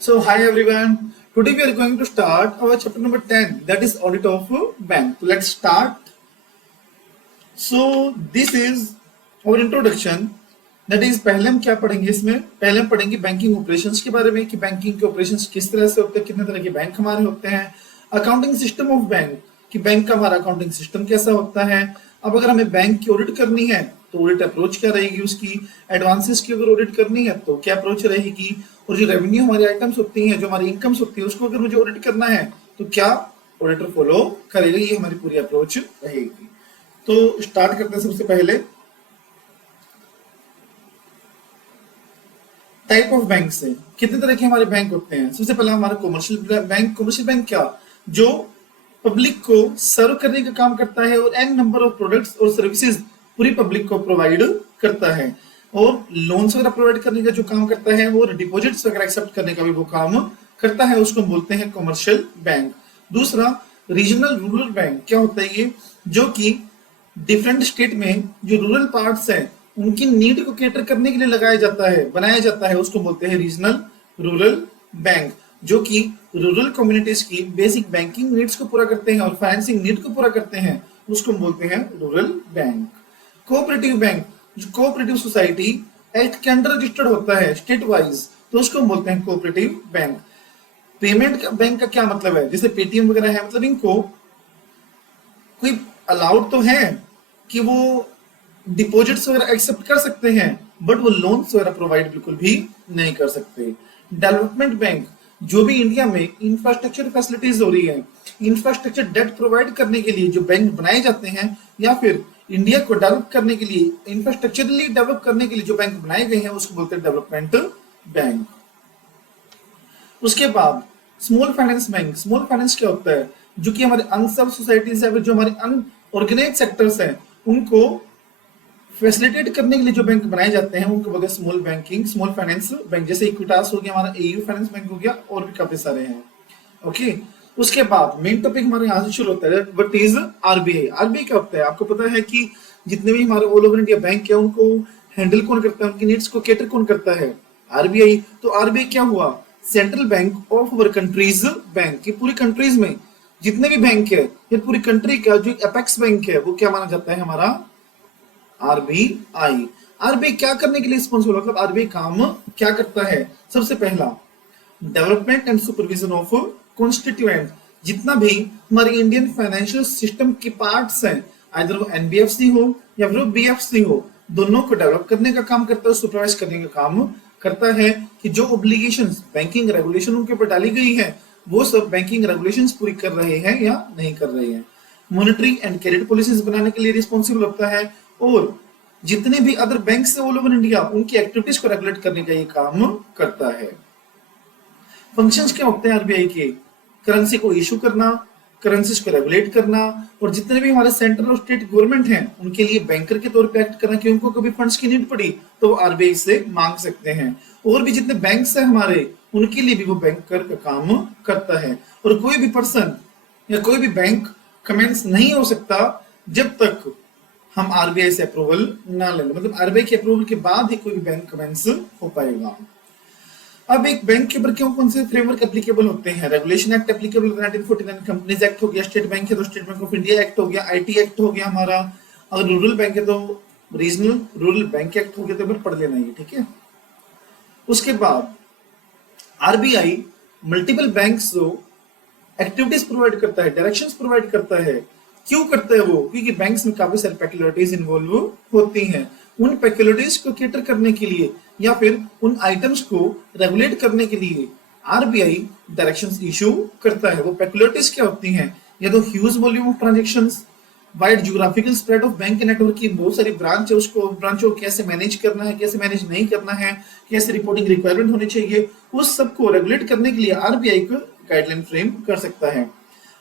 So hi everyone. Today we are going to start our chapter number 10, that is audit of bank. So let's start. So this is our introduction. That is पहले हम क्या पढ़ेंगे इसमें? पहले हम पढ़ेंगे banking operations के बारे में कि बैंकिंग के ऑपरेशंस किस तरह से होते हैं, कितने तरह के बैंक हमारे होते हैं, अकाउंटिंग सिस्टम ऑफ बैंक कि बैंक का हमारा अकाउंटिंग सिस्टम कैसा होता है। अब अगर हमें बैंक की ऑडिट करनी है तो ऑडिट अप्रोच क्या रहेगी उसकी, एडवांसेस की अगर ऑडिट करनी है तो क्या अप्रोच रहेगी, और जो रेवेन्यू हमारी आइटम्स होती हैं, जो हमारी इनकम्स होती है, उसको अगर मुझे ऑडिट करना है तो क्या ऑडिटर फॉलो करेगा, ये हमारी पूरी अप्रोच रहेगी। तो स्टार्ट करते हैं सबसे पहले टाइप ऑफ बैंक से। कितने तरह के हमारे बैंक होते हैं? सबसे पहले हमारा कमर्शियल बैंक। कमर्शियल बैंक क्या, जो पब्लिक को सर्व करने का काम करता है और एन नंबर ऑफ प्रोडक्ट्स और सर्विसेज पूरी पब्लिक को प्रोवाइड करता है, और लोन्स वगैरह प्रोवाइड करने का जो काम करता है, और डिपॉजिट्स वगैरह एक्सेप्ट करने का भी वो काम करता है, उसको बोलते हैं कमर्शियल बैंक। दूसरा रीजनल रूरल बैंक। क्या होता है ये, जो कि डिफरेंट स्टेट में जो रूरल पार्ट्स हैं उनकी नीड को कैटर करने के लिए लगाया जाता है, बनाया जाता है, उसको बोलते हैं रीजनल रूरल बैंक, जो कि रूरल कम्युनिटीज की बेसिक बैंकिंग नीड्स को पूरा करते हैं और फाइनेंसिंग नीड को पूरा करते हैं, उसको बोलते हैं रूरल बैंक। कोऑपरेटिव बैंक, जो कोऑपरेटिव सोसाइटी एक्ट के अंडर रजिस्टर्ड होता है स्टेट वाइज, तो उसको बोलते हैं कोऑपरेटिव बैंक। पेमेंट बैंक का क्या मतलब है, जैसे पेटीएम वगैरह है, मतलब इनको कोई अलाउड तो है कि वो डिपॉजिट्स वगैरह एक्सेप्ट कर सकते हैं, बट वो लोन्स वगैरह प्रोवाइड बिल्कुल भी नहीं कर सकते। डेवलपमेंट बैंक, जो भी इंडिया में इंफ्रास्ट्रक्चर फैसिलिटीज हो रही है, इंफ्रास्ट्रक्चर डेट प्रोवाइड करने के लिए जो बैंक बनाए जाते हैं, या फिर इंडिया को डेवलप करने के लिए, इंफ्रास्ट्रक्चरली डेवलप करने के लिए जो बैंक बनाए गए हैं, उसको बोलते हैं डेवलपमेंट बैंक। उसके बाद small finance bank. Small finance क्या होता है, जो कि हमारे अनसर्व सोसाइटीज है, जो हमारे अनऑर्गेनाइज सेक्टर्स हैं, उनको फैसिलिटेट करने के लिए जो बैंक बनाए जाते हैं, उनको बोलते हैं small banking, small finance bank. जैसे इक्विटास हो गया, हमारा एयू फाइनेंस बैंक हो गया, और भी काफी सारे हैं। ओके, उसके बाद मेन टॉपिक हमारे यहाँ से शुरू होता है, व्हाट इज आरबीआई। आरबीआई क्या होता है, आपको पता है कि जितने भी हमारे ऑल ओवर इंडिया बैंक है, उनको हैंडल कौन करता है, उनकी नीड्स को कैटर कौन करता है, आरबीआई। तो आरबीआई क्या हुआ, central bank of our countries bank, की पूरी कंट्रीज में जितने भी बैंक है, ये पूरी कंट्री का जो एपेक्स बैंक है, वो क्या माना जाता है, हमारा आरबीआई। आरबीआई क्या करने के लिए रिस्पॉन्सिबल, मतलब आरबीआई काम क्या करता है? सबसे पहला development and supervision of constituent, जितना भी हमारे इंडियन फाइनेंशियल सिस्टम के पार्ट्स हैं, आइदर वो एनबीएफसी हो या फिर बीएफसी हो, दोनों को डेवलप करने का काम करता है, सुपरवाइज करने का काम करता है कि जो ऑब्लिगेशंस बैंकिंग रेगुलेशन उनके ऊपर डाली गई है, वो सब बैंकिंग रेगुलेशंस पूरी कर रहे हैं या नहीं कर रहे हैं। मॉनेटरी एंड क्रेडिट पॉलिसीज बनाने के लिए रिस्पॉन्सिबल होता है, और जितने भी अदर बैंक से ऑल ओवर इंडिया, उनकी एक्टिविटीज को रेगुलेट करने का ये काम करता है। फंक्शंस क्या होते हैं आरबीआई के? करेंसी को इशू करना, करेंसीज को रेगुलेट करना, और जितने भी हमारे सेंट्रल और स्टेट गवर्नमेंट हैं, उनके लिए बैंकर के तौर पे एक्ट करना, कि उनको कभी फंड्स की नीड पड़ी तो वो आरबीआई से मांग सकते हैं। और भी जितने बैंक्स हैं हमारे, उनके लिए भी वो बैंकर का काम करता है। और कोई भी पर्सन या कोई भी बैंक कमेंस नहीं हो सकता जब तक हम आरबीआई से अप्रूवल ना लेंगे, मतलब आरबीआई के अप्रूवल के बाद ही कोई भी बैंक कमेंस हो पाएगा। अब एक बैंक के ऊपर क्यों कौन से फ्रेमवर्क एप्लीकेबल होते हैं? Regulation act applicable 1949, companies act हो गया, स्टेट बैंक है तो state bank of India act हो गया, आईटी एक्ट हो गया हमारा, अगर रूरल बैंक है तो रीजनल रूरल बैंक एक्ट हो गया, तो पढ़ लेना ये, ठीक है। उसके बाद आरबीआई मल्टीपल बैंक्स को एक्टिविटीज प्रोवाइड करता है, डायरेक्शंस प्रोवाइड करता है। क्यों करता है वो? क्योंकि बैंक्स में काफी सारी पेक्युलरिटीज इन्वॉल्व होती हैं। उन पेक्युलरिटीज को कैटर करने के लिए या फिर उन आइटम्स को रेगुलेट करने के लिए आरबीआई डायरेक्शंस इशू करता है। वो पेक्युलरिटीज क्या होती हैं? या तो huge volume of transactions, wide geographical spread of bank network की बहुत सारी ब्रांच है, उसको ब्रांचों को कैसे मैनेज करना है, कैसे मैनेज नहीं करना है, कैसे रिपोर्टिंग रिक्वायरमेंट होनी चाहिए, उस सबको रेगुलेट करने के लिए आरबीआई को गाइडलाइन फ्रेम कर सकता है।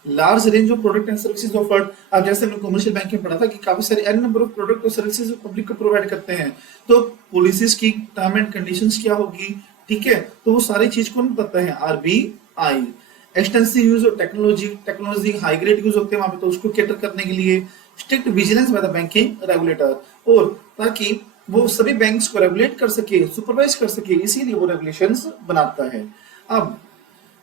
Large range of product and services offered, अब जैसे हमने कमर्शियल बैंक में पढ़ा था कि काफी सारे एन नंबर ऑफ प्रोडक्ट और सर्विसेज पब्लिक को प्रोवाइड करते हैं, तो पॉलिसीज की टर्म एंड कंडीशंस क्या होगी, ठीक है, तो वो सारी चीज कौन बताता है? RBI. Extensive use of technology high grade use होते हैं वहां पे, तो उसको कैटर करने के लिए strict vigilance by the banking regulator, और ताकि वो सभी बैंक्स को रेगुलेट कर सके, सुपरवाइज कर सके, इसीलिए वो रेगुलेशंस बनाता है। अब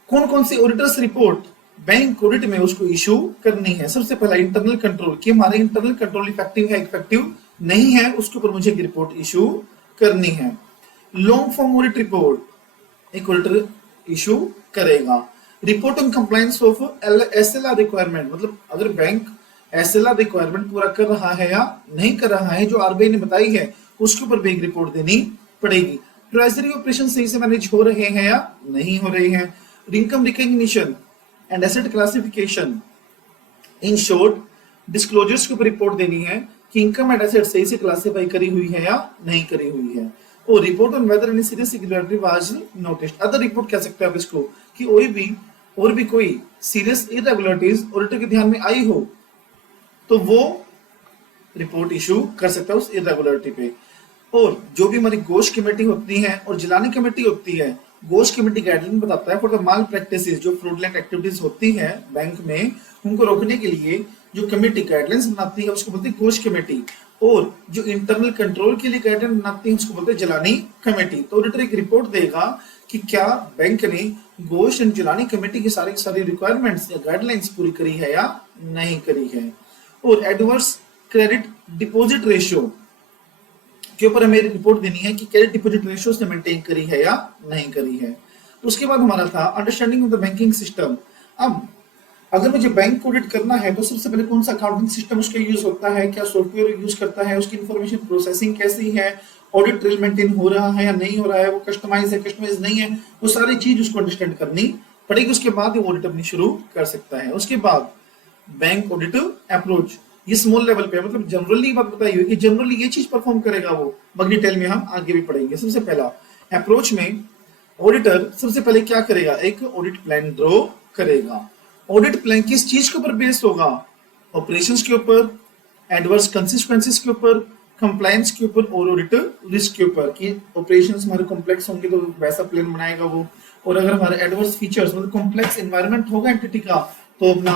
कौन कौन सी ऑडिटर्स रिपोर्ट बैंक ऑडिट में उसको इशू करनी है? सबसे पहला इंटरनल कंट्रोल, कि हमारा इंटरनल कंट्रोल इफेक्टिव है इफेक्टिव नहीं है, उसके ऊपर मुझे रिपोर्ट इशू करनी है। लॉन्ग फॉर्म ऑडिट रिपोर्ट एक ऑडिटर इशू करेगा। Report on compliance of SLR requirement, मतलब अगर बैंक एसएलआर रिक्वायरमेंट पूरा कर रहा है या नहीं कर रहा है, जो आरबीआई ने बताई है, उसके ऊपर भी एक रिपोर्ट देनी पड़ेगी। ट्रेजरी ऑपरेशन सही से मैनेज हो रहे हैं या नहीं हो रहे हैं। Income recognition and asset classification, in short disclosures के ऊपर रिपोर्ट देनी है कि इनकम एंड एसेट सही से क्लासिफाई करी हुई है या नहीं करी हुई है। और report on whether any serious irregularity was noticed, other report कह सकते हैं आप इसको, कि और भी कोई सीरियस इरेगुलरिटीज ऑडिटर के ध्यान में आई हो तो वो रिपोर्ट इशू कर सकता है उस इरेगुलरिटी पे। और जो भी हमारी गोश कमेटी होती है और जिलानी कमेटी होती है, गोश कमेटी गाइडलाइन बताता है फॉर द माल प्रैक्टिसेस, जो फ्रॉडलेंट एक्टिविटीज होती है बैंक में, उनको रोकने के लिए जो कमेटी गाइडलाइंस बनाती है उसको बोलते हैं गोश कमेटी। और जो इंटरनल कंट्रोल के लिए गाइडलाइन बनाती है उसको बोलते हैं जिलानी कमेटी। तो ऑडिटर एक रिपोर्ट देगा कि क्या बैंक ने गोश एंड जिलानी कमेटी की सारी रिक्वायरमेंट्स या गाइडलाइंस पूरी करी है या नहीं करी है। और एडवर्स क्रेडिट डिपॉजिट रेशियो के ऊपर हमें रिपोर्ट देनी है कि क्रेडिट डिपॉजिट रेशियो से मेंटेन करी है या नहीं करी है। उसके बाद हमारा था understanding of the banking system. अब अगर मुझे बैंक ऑडिट करना है तो सबसे पहले कौन सा अकाउंटिंग सिस्टम उसका यूज होता है, क्या सॉफ्टवेयर यूज करता है, उसकी इंफॉर्मेशन प्रोसेसिंग कैसी है, ऑडिट ट्रेल मेंटेन हो रहा है या नहीं हो रहा है, वो कस्टमाइज है कस्टमाइज नहीं है, वो सारी चीज उसको अंडरस्टैंड करनी पड़ेगी। उसके बाद वो ऑडिट अपनी शुरू कर सकता है। उसके बाद बैंक ऑडिट अप्रोच, ये स्मॉल लेवल पे, मतलब जनरली बात बताई हुई कि जनरली ये चीज परफॉर्म करेगा वो, बाकी डिटेल में हम आगे भी पढ़ेंगे। सबसे पहला अप्रोच में ऑडिटर सबसे पहले क्या करेगा, एक ऑडिट प्लान ड्रॉ करेगा। ऑडिट प्लान किस चीज के ऊपर बेस्ड होगा, ऑपरेशंस के ऊपर, एडवर्स कंसिक्वेंसेस के ऊपर, कंप्लायंस के ऊपर और ऑडिट रिस्क के ऊपर, कि ऑपरेशंस हमारे कॉम्प्लेक्स होंगे तो वैसा प्लान बनाएगा वो, और अगर हमारे एडवर्स फीचर्स मतलब कॉम्प्लेक्स एनवायरनमेंट होगा एंटिटी का तो अपना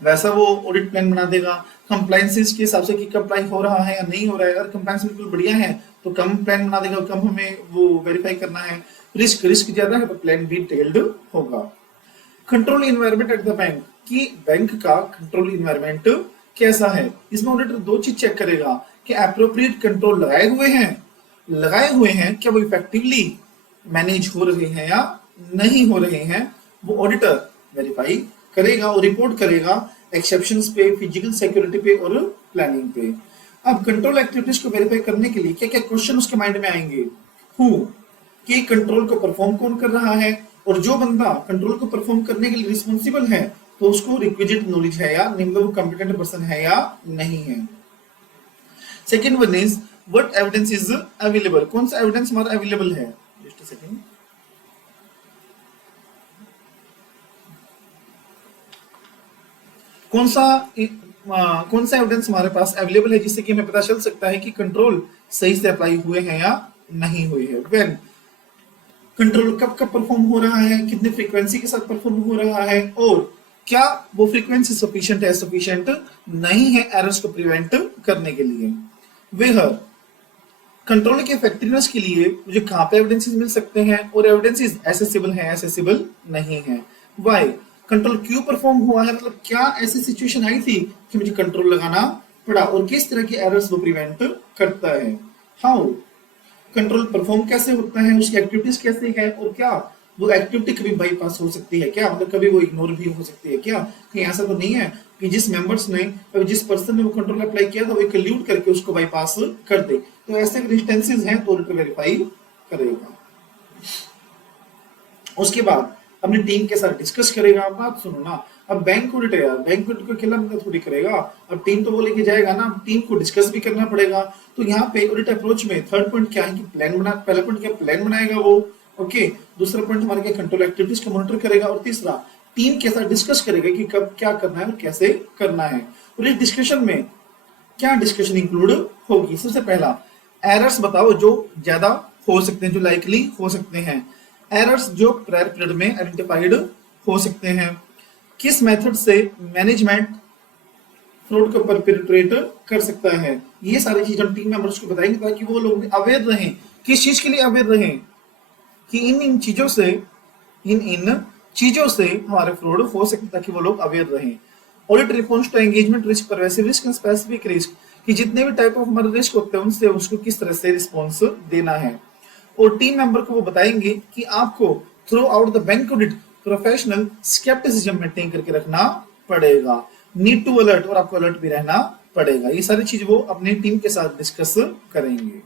वैसा वो ऑडिट प्लान बना देगा। कंप्लायंसेस के हिसाब से कि कंप्लाई हो रहा है या नहीं हो रहा है, अगर कंप्लायंस बिल्कुल बढ़िया है तो कम प्लान बना देगा, कम हमें वो वेरीफाई करना है। रिस्क ज्यादा है तो प्लान भी डिटेल्ड होगा। Control environment at the bank, कि बैंक का कंट्रोल इन्वायरमेंट कैसा है, इसमें ऑडिटर दो चीज चेक करेगा कि एप्रोप्रिएट कंट्रोल लगाए हुए हैं क्या वो इफेक्टिवली मैनेज हो रहे हैं या नहीं हो रहे हैं, वो ऑडिटर वेरीफाई करेगा और रिपोर्ट करेगा एक्सेप्शंस पे, फिजिकल सिक्योरिटी पे और प्लानिंग पे। अब कंट्रोल एक्टिविटीज को वेरीफाई करने के लिए क्या क्या क्वेश्चन उसके माइंड में आएंगे, हु, कि कंट्रोल को परफॉर्म कौन कर रहा है, और जो बंदा कंट्रोल को परफॉर्म करने के लिए रिस्पॉन्सिबल है तो उसको रिक्विजिट नॉलेज है या नहीं, मतलब वो कॉम्पिटेंट पर्सन है या नहीं है। Second one is what evidence is available, कौन सा एविडेंस हमारा अवेलेबल है। जस्ट अ सेकंड, कौन सा एविडेंस हमारे पास अवेलेबल है जिससे कि हमें पता चल सकता है कि कंट्रोल सही से अप्लाई हुए हैं या नहीं हुए हैं। व्हेन कंट्रोल कब कब परफॉर्म हो रहा है, कितने फ्रीक्वेंसी के साथ परफॉर्म हो रहा है, और क्या वो फ्रीक्वेंसी सफिशिएंट है, सफिशिएंट नहीं है एरर्स को प्रिवेंट करने के लिए। वेयर कंट्रोल के इफेक्टिवनेस के लिए मुझे कहां पे एविडेंसेस मिल सकते हैं, और एविडेंसेस एसेसिबल है एसेसिबल नहीं है। व्हाई कंट्रोल क्यों परफॉर्म हुआ है, मतलब क्या ऐसी सिचुएशन आई थी कि मुझे कंट्रोल लगाना पड़ा, और किस तरह के एरर्स वो प्रिवेंट करता है। हाउ कंट्रोल परफॉर्म कैसे होता है, उसकी एक्टिविटीज कैसे है, और क्या वो एक्टिविटी कभी बाईपास हो सकती है क्या, मतलब कभी वो इग्नोर भी हो सकती है क्या, कहीं ऐसा तो नहीं है कि जिस मेंबर्स ने जिस पर्सन ने वो कंट्रोल अप्लाई किया था वो कल्यूड करके उसको बाईपास कर दे। तो ऐसे इंस्टेंसेस हैं तो ऑडिटर वेरीफाई करेगा। उसके बाद अपनी टीम के साथ डिस्कस करेगा। बात सुनो ना, अब बैंक ऑडिट है यार, बैंक ऑडिट को अकेला बंदा थोड़ी करेगा, अब टीम तो वो लेके जाएगा ना, टीम को डिस्कस भी करना पड़ेगा। तो यहाँ पे ऑडिट अप्रोच में थर्ड पॉइंट क्या है कि प्लान बना, पहला पॉइंट क्या प्लान बनाएगा वो, ओके, दूसरा पॉइंट हमारे क्या कंट्रोल एक्टिविटीज को मॉनिटर करेगा, और तीसरा टीम के साथ डिस्कस करेगा कि कब क्या करना है और कैसे करना है। और इस डिस्कशन में क्या डिस्कशन इंक्लूड होगी, सबसे पहला एरर्स बताओ जो ज्यादा हो सकते हैं, जो लाइकली हो सकते हैं, एरर्स जो प्रायर पीरियड में आइडेंटिफाइड हो सकते हैं, किस मेथड से मैनेजमेंट फ्रॉड को परपेट्रेट कर सकता है, ये सारी चीज हम टीम मेंबर्स को बताएंगे ताकि वो लोग अवेयर रहें। किस चीज के लिए अवेयर रहें, कि इन चीजों से हमारे फ्रॉड हो सकता है, ताकि वो लोग अवेयर रहें। Audit response to engagement risk, pervasive risk and specific risk, कि जितने भी टाइप ऑफ हमारे रिस्क होते हैं उनसे उसको किस तरह से रिस्पॉन्स देना है। और टीम मेंबर को वो बताएंगे कि आपको through out the bank audit professional scepticism maintain करके रखना पड़ेगा, नीड टू अलर्ट, और आपको अलर्ट भी रहना पड़ेगा। ये सारी चीज वो अपनी टीम के साथ डिस्कस करेंगे।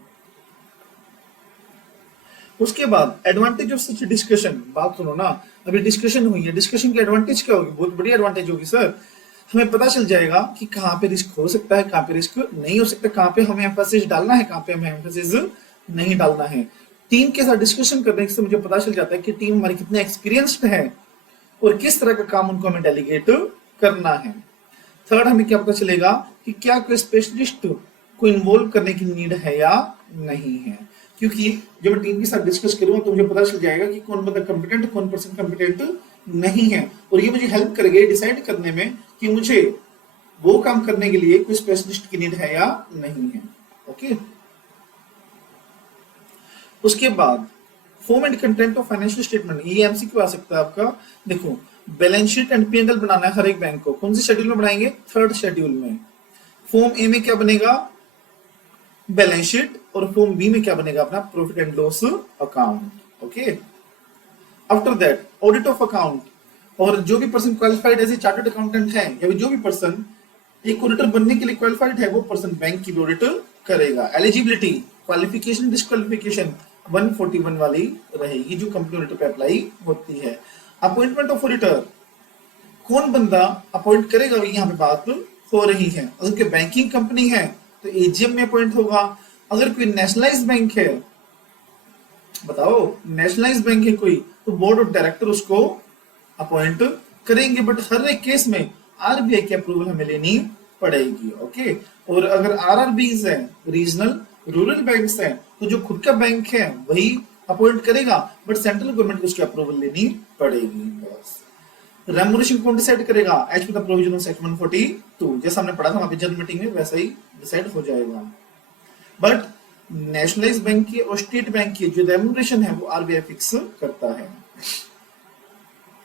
उसके बाद एडवांटेज ऑफ सच डिस्कशन, बात सुनो ना, अभी डिस्कशन हुई है, डिस्कशन की एडवांटेज क्या होगी? बहुत बड़ी एडवांटेज होगी सर। हमें पता चल जाएगा कि कहाँ पे रिस्क हो सकता है, कहाँ पे रिस्क नहीं हो सकता, कहाँ पे हमें एम्फेसिस डालना है, कहाँ पे हमें एम्फेसिस नहीं डालना है। टीम के साथ डिस्कशन करने से मुझे पता चल जाता है कि टीम हमारी कितने एक्सपीरियंस्ड है और किस तरह का काम उनको हमें डेलीगेट करना है। थर्ड, हमें क्या पता चलेगा कि क्या कोई स्पेशलिस्ट को इन्वॉल्व करने की नीड है या नहीं है, क्योंकि जब मैं टीम के साथ डिस्कस करूंगा तो मुझे पता चल जाएगा कि कौन बंदा कॉम्पिटेंट, कौन पर्सन कॉम्पिटेंट नहीं है, और ये मुझे हेल्प करेगा डिसाइड करने में कि मुझे वो काम करने के लिए कोई स्पेशलिस्ट की नीड है या नहीं है। ओके। उसके बाद form and content of financial statement, ये एमसीक्यू आ सकता है आपका। देखो, बैलेंस शीट एंड पी&एल बनाना है हर एक बैंक को, कौन से शेड्यूल में बनाएंगे? थर्ड शेड्यूल में। फॉर्म ए में क्या बनेगा? बैलेंस शीट, और फॉर्म बी में क्या बनेगा? अपना profit and loss account. Okay. After that audit of account, और जो भी person qualified as a chartered accountant है, या जो भी पर्सन एक ऑडिटर बनने के लिए क्वालिफाइड है, वो पर्सन बैंक की ऑडिट करेगा। एलिजिबिलिटी, क्वालिफिकेशन, डिस्क्वालिफिकेशन 141 वाली रहेगी जो कंपनी ऑडिटर पे अप्लाई होती है। अपॉइंटमेंट ऑफ ऑडिटर, कौन बंदा अपॉइंट करेगा, यहाँ पे बात हो रही है। अगर कोई बैंकिंग कंपनी है तो एजीएम में अपॉइंट होगा। अगर कोई नेशनलाइज बैंक है, बताओ नेशनलाइज बैंक है कोई, तो बोर्ड ऑफ डायरेक्टर उसको अपॉइंट करेंगे। बट हर एक केस में आरबीआई की अप्रूवल हमें लेनी पड़ेगी। ओके। और अगर आरआरबीज है, रीजनल रूरल बैंक्स हैं, तो जो खुद का बैंक है वही अपॉइंट करेगा, बट सेंट्रल गवर्नमेंट को उसकी अप्रूवल लेनी पड़ेगी। बस। रेम्यूनरेशन कौन डिसाइड करेगा? As per the provision of section 142, जैसा हमने पढ़ा था वहां पे जनरल मीटिंग में, वैसा ही डिसाइड हो जाएगा। बट नेशनलाइज बैंक की और स्टेट बैंक की जो रेम्यूनरेशन है वो आरबीआई फिक्स करता है।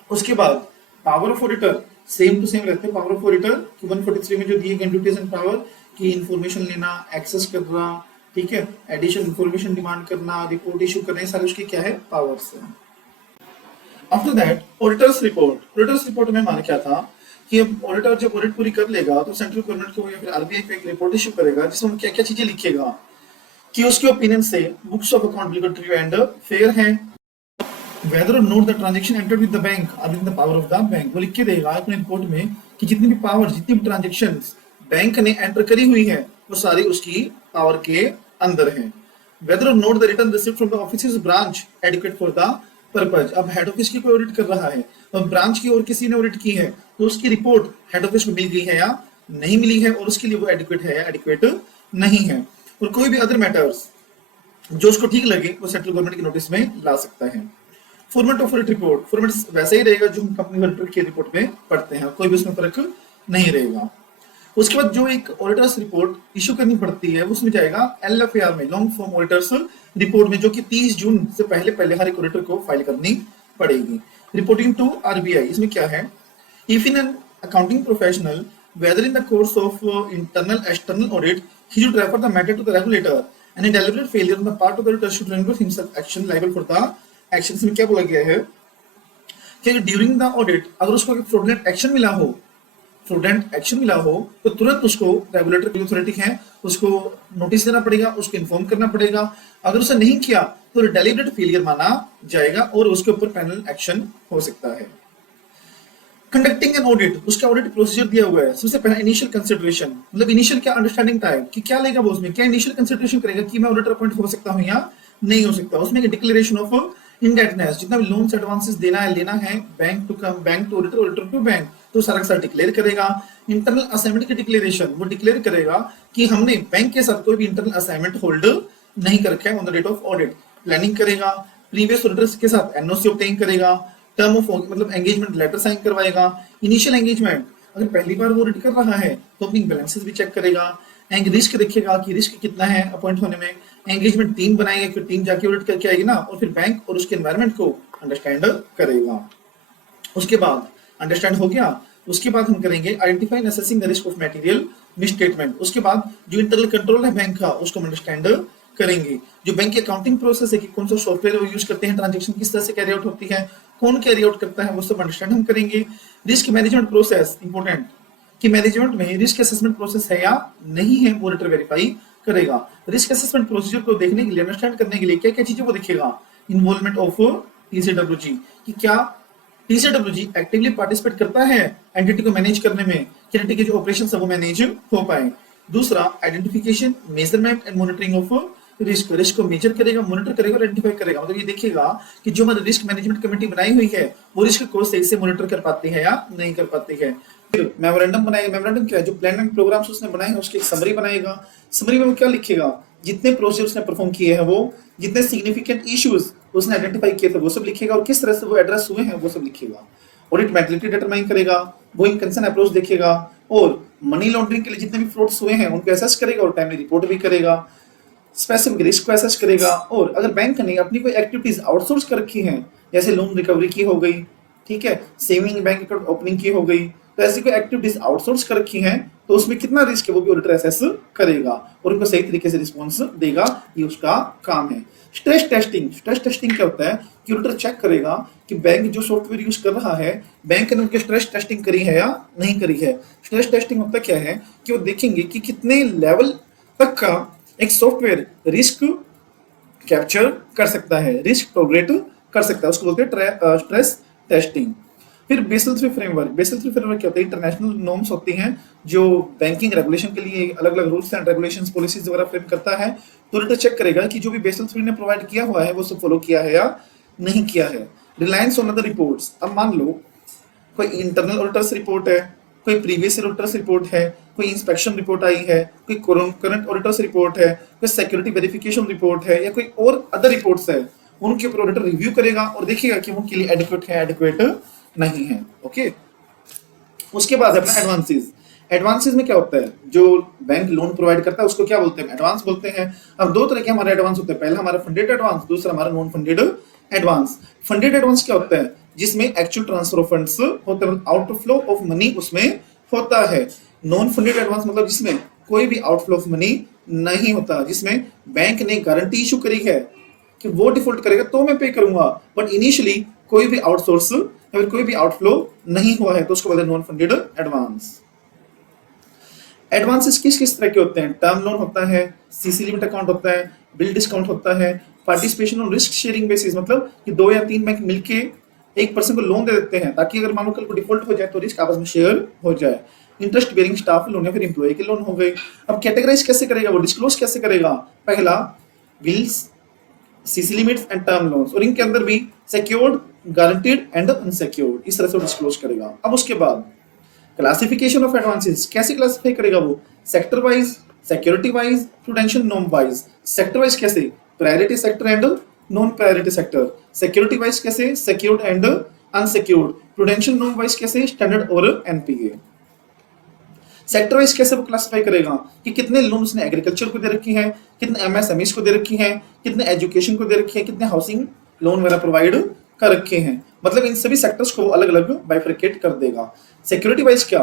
उसके बाद power of auditor same to same रहते हैं। पावर ऑफ ऑडिटर 143 में जो दिए गए ड्यूटीज एंड पावर की इंफॉर्मेशन लेना, एक्सेस करना, ठीक है, एडिशनल इंफॉर्मेशन डिमांड करना, रिपोर्ट इशू करना, सारे उसके क्या है? पावर्स है। After that auditors report. Auditors report में हमारा क्या था कि ऑडिटर जब ऑडिट पूरी कर लेगा तो सेंट्रल गवर्नमेंट को या फिर आरबीआई को एक रिपोर्ट इशू करेगा जिसमें क्या क्या चीजें लिखेगा कि उसके ओपिनियन से बुक्स ऑफ अकाउंट बिल्कुल ट्रू एंड फेयर है, whether or not the transaction entered with the bank are within the power of the bank, वो लिख के देगा अपने रिपोर्ट में कि जितनी भी पावर, जितनी भी ट्रांजेक्शंस बैंक ने एंटर करी हुई है वो सारी उसकी पावर के अंदर है। whether or not the return received from the office's branch adequate for the purpose, अब हेड ऑफिस की कोई ऑडिट कर रहा है, अब ब्रांच की और किसी ने ऑडिट की है, तो उसकी रिपोर्ट हेड ऑफिस को मिल गई है या नहीं मिली है, और उसके लिए वो एडिक्वेट है या एडिक्वेट नहीं है। और कोई भी अदर मैटर्स जो उसको ठीक लगे वो सेंट्रल गवर्नमेंट की नोटिस में ला सकता है। Format of audit report, format वैसा ही रहेगा जो हम कंपनी ऑडिटर की रिपोर्ट में पढ़ते हैं, कोई भी उसमें फर्क नहीं रहेगा। उसके बाद जो एक ऑडिटर्स रिपोर्ट इशू करनी पड़ती है उसमें जाएगा एलएफएआर में, लॉन्ग फॉर्म ऑडिटर्स रिपोर्ट में, जो कि 30 जून से पहले पहले हर एक ऑडिटर को फाइल करनी पड़ेगी। रिपोर्टिंग टू आरबीआई, इसमें क्या है? If in an accounting professional whether in the course of internal external audit he should refer the matter to the regulator and a deliberate failure on the part of the auditor should render himself action liable for the actions में क्या बोला गया है कि during the audit अगर उसको fraudulent action मिला हो, फ्रॉडलेंट एक्शन मिला हो तो तुरंत उसको रेगुलेटरी अथॉरिटी है उसको नोटिस देना पड़ेगा, उसको इन्फॉर्म करना पड़ेगा। अगर उसे नहीं किया तो डेलिबरेट फेलियर माना जाएगा और उसके ऊपर पेनल एक्शन हो सकता है। कंडक्टिंग एन ऑडिट, उसका ऑडिट प्रोसीजर दिया हुआ है। सबसे पहला इनिशियल कंसिडरेशन, मतलब इनिशियल क्या अंडरस्टैंडिंग टाइप कि क्या लेगा वो, उसमें क्या इनिशियल कंसिडरेशन करेगा कि मैं ऑडिटर अपॉइंट हो सकता हूं या नहीं हो सकता। उसमें डिक्लेरेशन ऑफ इंडेटनेस, जितना भी लोन्स एडवांसेस देना है लेना है bank to auditor, auditor to bank, तो सारा का सारा डिक्लेयर करेगा। इंटरनल असाइनमेंट की डिक्लेरेशन, वो डिक्लेयर करेगा कि हमने बैंक के साथ कोई भी इंटरनल असाइनमेंट होल्ड नहीं कर रखा है on the date of audit. Planning करेगा, प्रीवियस ऑडिटर्स के साथ एनओसी ऑब्टेन करेगा, टर्म ऑफ मतलब एंगेजमेंट लेटर साइन करवाएगा। इनिशियल एंगेजमेंट, अगर पहली बार वो ऑडिट कर रहा है तो अपनी बैलेंसेस भी चेक करेगा। रिस्क देखेगा कि रिस्क कितना है अपॉइंट होने में, एंगेजमेंट टीम बनाएगा कि टीम जाके ऑडिट करके आएगी ना, और फिर बैंक और उसके एनवायरनमेंट को अंडरस्टैंड करेगा। उसके बाद अंडरस्टैंड हो गया, उसके बाद हम करेंगे identify assessing the risk of material misstatement. उसके बाद जो इंटरनल कंट्रोल है बैंक का उसको हम अंडरस्टैंड करेंगे। जो बैंक की अकाउंटिंग प्रोसेस है कि कौन सा सॉफ्टवेयर वो यूज करते हैं, ट्रांजैक्शन किस तरह से कैरी आउट होती है, कौन कैरी आउट करता है, वो सब अंडरस्टैंड हम करेंगे। रिस्क मैनेजमेंट प्रोसेस इंपॉर्टेंट, कि मैनेजमेंट में रिस्क असेसमेंट प्रोसेस है या नहीं है, ऑडिटर वेरीफाई करेगा। रिस्क असेसमेंट प्रोसीजर को देखने के लिए, अंडरस्टैंड करने के लिए क्या क्या चीजें वो देखेगा, इन्वॉल्वमेंट ऑफ टीसीडब्ल्यूजी, कि क्या टीसीडब्ल्यूजी एक्टिवली पार्टिसिपेट करता है एंटिटी को मैनेज करने में, कि एंटिटी के जो ऑपरेशन है वो मैनेज हो पाए। दूसरा identification, measurement and monitoring of risk, risk को मेजर करेगा, मॉनिटर करेगा और आइडेंटिफाई करेगा। मतलब ये देखेगा कि जो हमारी रिस्क मैनेजमेंट कमेटी बनाई हुई है वो रिस्क को सही से मॉनिटर कर पाती है या नहीं कर पाती है। फिर मेमोरेंडम बनाएगा। मेमोरेंडम क्या है, जो प्लान एंड प्रोग्राम्स उसने बनाए हैं उसकी एक समरी बनाएगा। समरी में वो क्या लिखेगा, जितने प्रोजेक्ट उसने परफॉर्म किए हैं वो, जितने सिग्निफिकेंट इश्यूज उसने आइडेंटिफाई किए थे वो सब लिखेगा, और किस तरह से वो एड्रेस हुए हैं वो सब लिखेगा। ऑडिट मेथोडोलॉजी डिटरमाइन करेगा, गोइंग कंसर्न अप्रोच देखेगा, और मनी लॉन्ड्रिंग के लिए जितने भी फ्रॉड्स हुए हैं उनको असेस करेगा और टाइमली रिपोर्ट भी करेगा। स्पेसिफिक रिस्क को असेस करेगा, और अगर बैंक ने अपनी कोई एक्टिविटीज आउटसोर्स कर रखी हैं, जैसे लोन रिकवरी की हो गई, ठीक है, सेविंग बैंक अकाउंट ओपनिंग की हो गई, तो ऐसी कोई एक्टिविटीज आउटसोर्स कर रखी हैं तो उसमें कितना रिस्क है वो भी ऑडिटर असेस करेगा और उनको सही तरीके से रिस्पॉन्स देगा, ये उसका काम है। स्ट्रेस टेस्टिंग, स्ट्रेस टेस्टिंग क्या होता है कि ऑडिटर चेक करेगा कि बैंक जो सॉफ्टवेयर यूज कर रहा है बैंक ने उनकी स्ट्रेस टेस्टिंग करी है या नहीं करी है। स्ट्रेस टेस्टिंग होता क्या है कि वो देखेंगे कि कितने लेवल तक का एक सॉफ्टवेयर रिस्क कैप्चर कर सकता है, रिस्क टॉलरेट कर सकता है, उसको बोलते हैं स्ट्रेस टेस्टिंग। फिर Basel III framework, Basel III framework क्या होता है, इंटरनेशनल नॉर्म्स होती हैं जो बैंकिंग रेगुलेशन के लिए अलग अलग रूल्स एंड रेगुलेशंस पॉलिसीज वगैरह फ्रेम करता है। तो ऑडिटर चेक करेगा कि जो भी बेसल III ने प्रोवाइड किया हुआ है वो सब फॉलो किया है या नहीं किया है। रिलायंस ऑन अदर रिपोर्ट्स, अब मान लो कोई इंटरनल ऑडिटर्स रिपोर्ट है, कोई प्रीवियस ऑडिटर्स रिपोर्ट है, कोई इंस्पेक्शन रिपोर्ट आई है, कोई करंट ऑडिटर्स रिपोर्ट है, कोई सिक्योरिटी वेरिफिकेशन रिपोर्ट है, या कोई और अदर रिपोर्ट्स है, उनके ऊपर ऑडिटर रिव्यू करेगा और देखेगा कि वो उनके लिए एडिक्वेट है, एडिक्वेट नहीं है। ओके, उसके बाद है अपना एडवांसेस। एडवांसेस में क्या होता है, जो बैंक लोन प्रोवाइड करता है उसको क्या बोलते हैं, एडवांस बोलते हैं। अब दो तरह के हमारे एडवांस होते हैं, पहला हमारा फंडेड एडवांस, दूसरा हमारा non funded advance. Funded advance क्या होता है, जिसमें एक्चुअल ट्रांसफर ऑफ फंड्स होता है, आउटफ्लो ऑफ मनी उसमें होता है। नॉन फंडेड एडवांस मतलब जिसमें कोई भी आउटफ्लो ऑफ मनी नहीं होता, जिसमें बैंक ने गारंटी इशू करी है कि वो डिफॉल्ट करेगा तो मैं पे करूंगा, बट इनिशियली कोई भी आउटसोर्स या फिर कोई भी आउटफ्लो नहीं हुआ है, तो उसको बोलते हैं नॉन फंडेड एडवांस। एडवांसेस किस किस तरह के होते हैं, टर्म लोन होता है, सीसी लिमिट अकाउंट होता है, बिल डिस्काउंट होता है, participation on risk sharing basis, मतलब कि 2 या 3 बैंक मिलके एक पर्सन को लोन दे देते हैं ताकि अगर मान लो कल को डिफॉल्ट हो जाए तो रिस्क आपस में शेयर हो जाए। इंटरेस्ट बेरिंग स्टाफ लोन या फिर एम्प्लॉय के लोन हो गए। अब कैटेगराइज कैसे करेगा, वो डिस्क्लोज कैसे करेगा, पहला bills, CC limits and term loans, और इनके अंदर भी सिक्योर्ड, गारंटीड एंड अनसिक्योर्ड, इस तरह से डिस्क्लोज करेगा। अब उसके बाद क्लासिफिकेशन ऑफ एडवांसेस, कैसे क्लासिफाई करेगा वो, sector wise, security wise, prudential norm wise. Sector wise कैसे, priority sector and non priority sector. Security wise कैसे, secured and unsecured. Prudential norm wise कैसे, स्टैंडर्ड और एनपीए। सेक्टर वाइज कैसे वो classify करेगा कि कितने लोन उसने एग्रीकल्चर को दे रखी है, कितने एमएसएमईज को दे रखी है, कितने एजुकेशन को दे रखी है, कितने हाउसिंग लोन वगैरह प्रोवाइड कर रखे हैं, मतलब इन सभी सेक्टर्स को अलग अलग बाइफरकेट कर देगा। सिक्योरिटी वाइज क्या,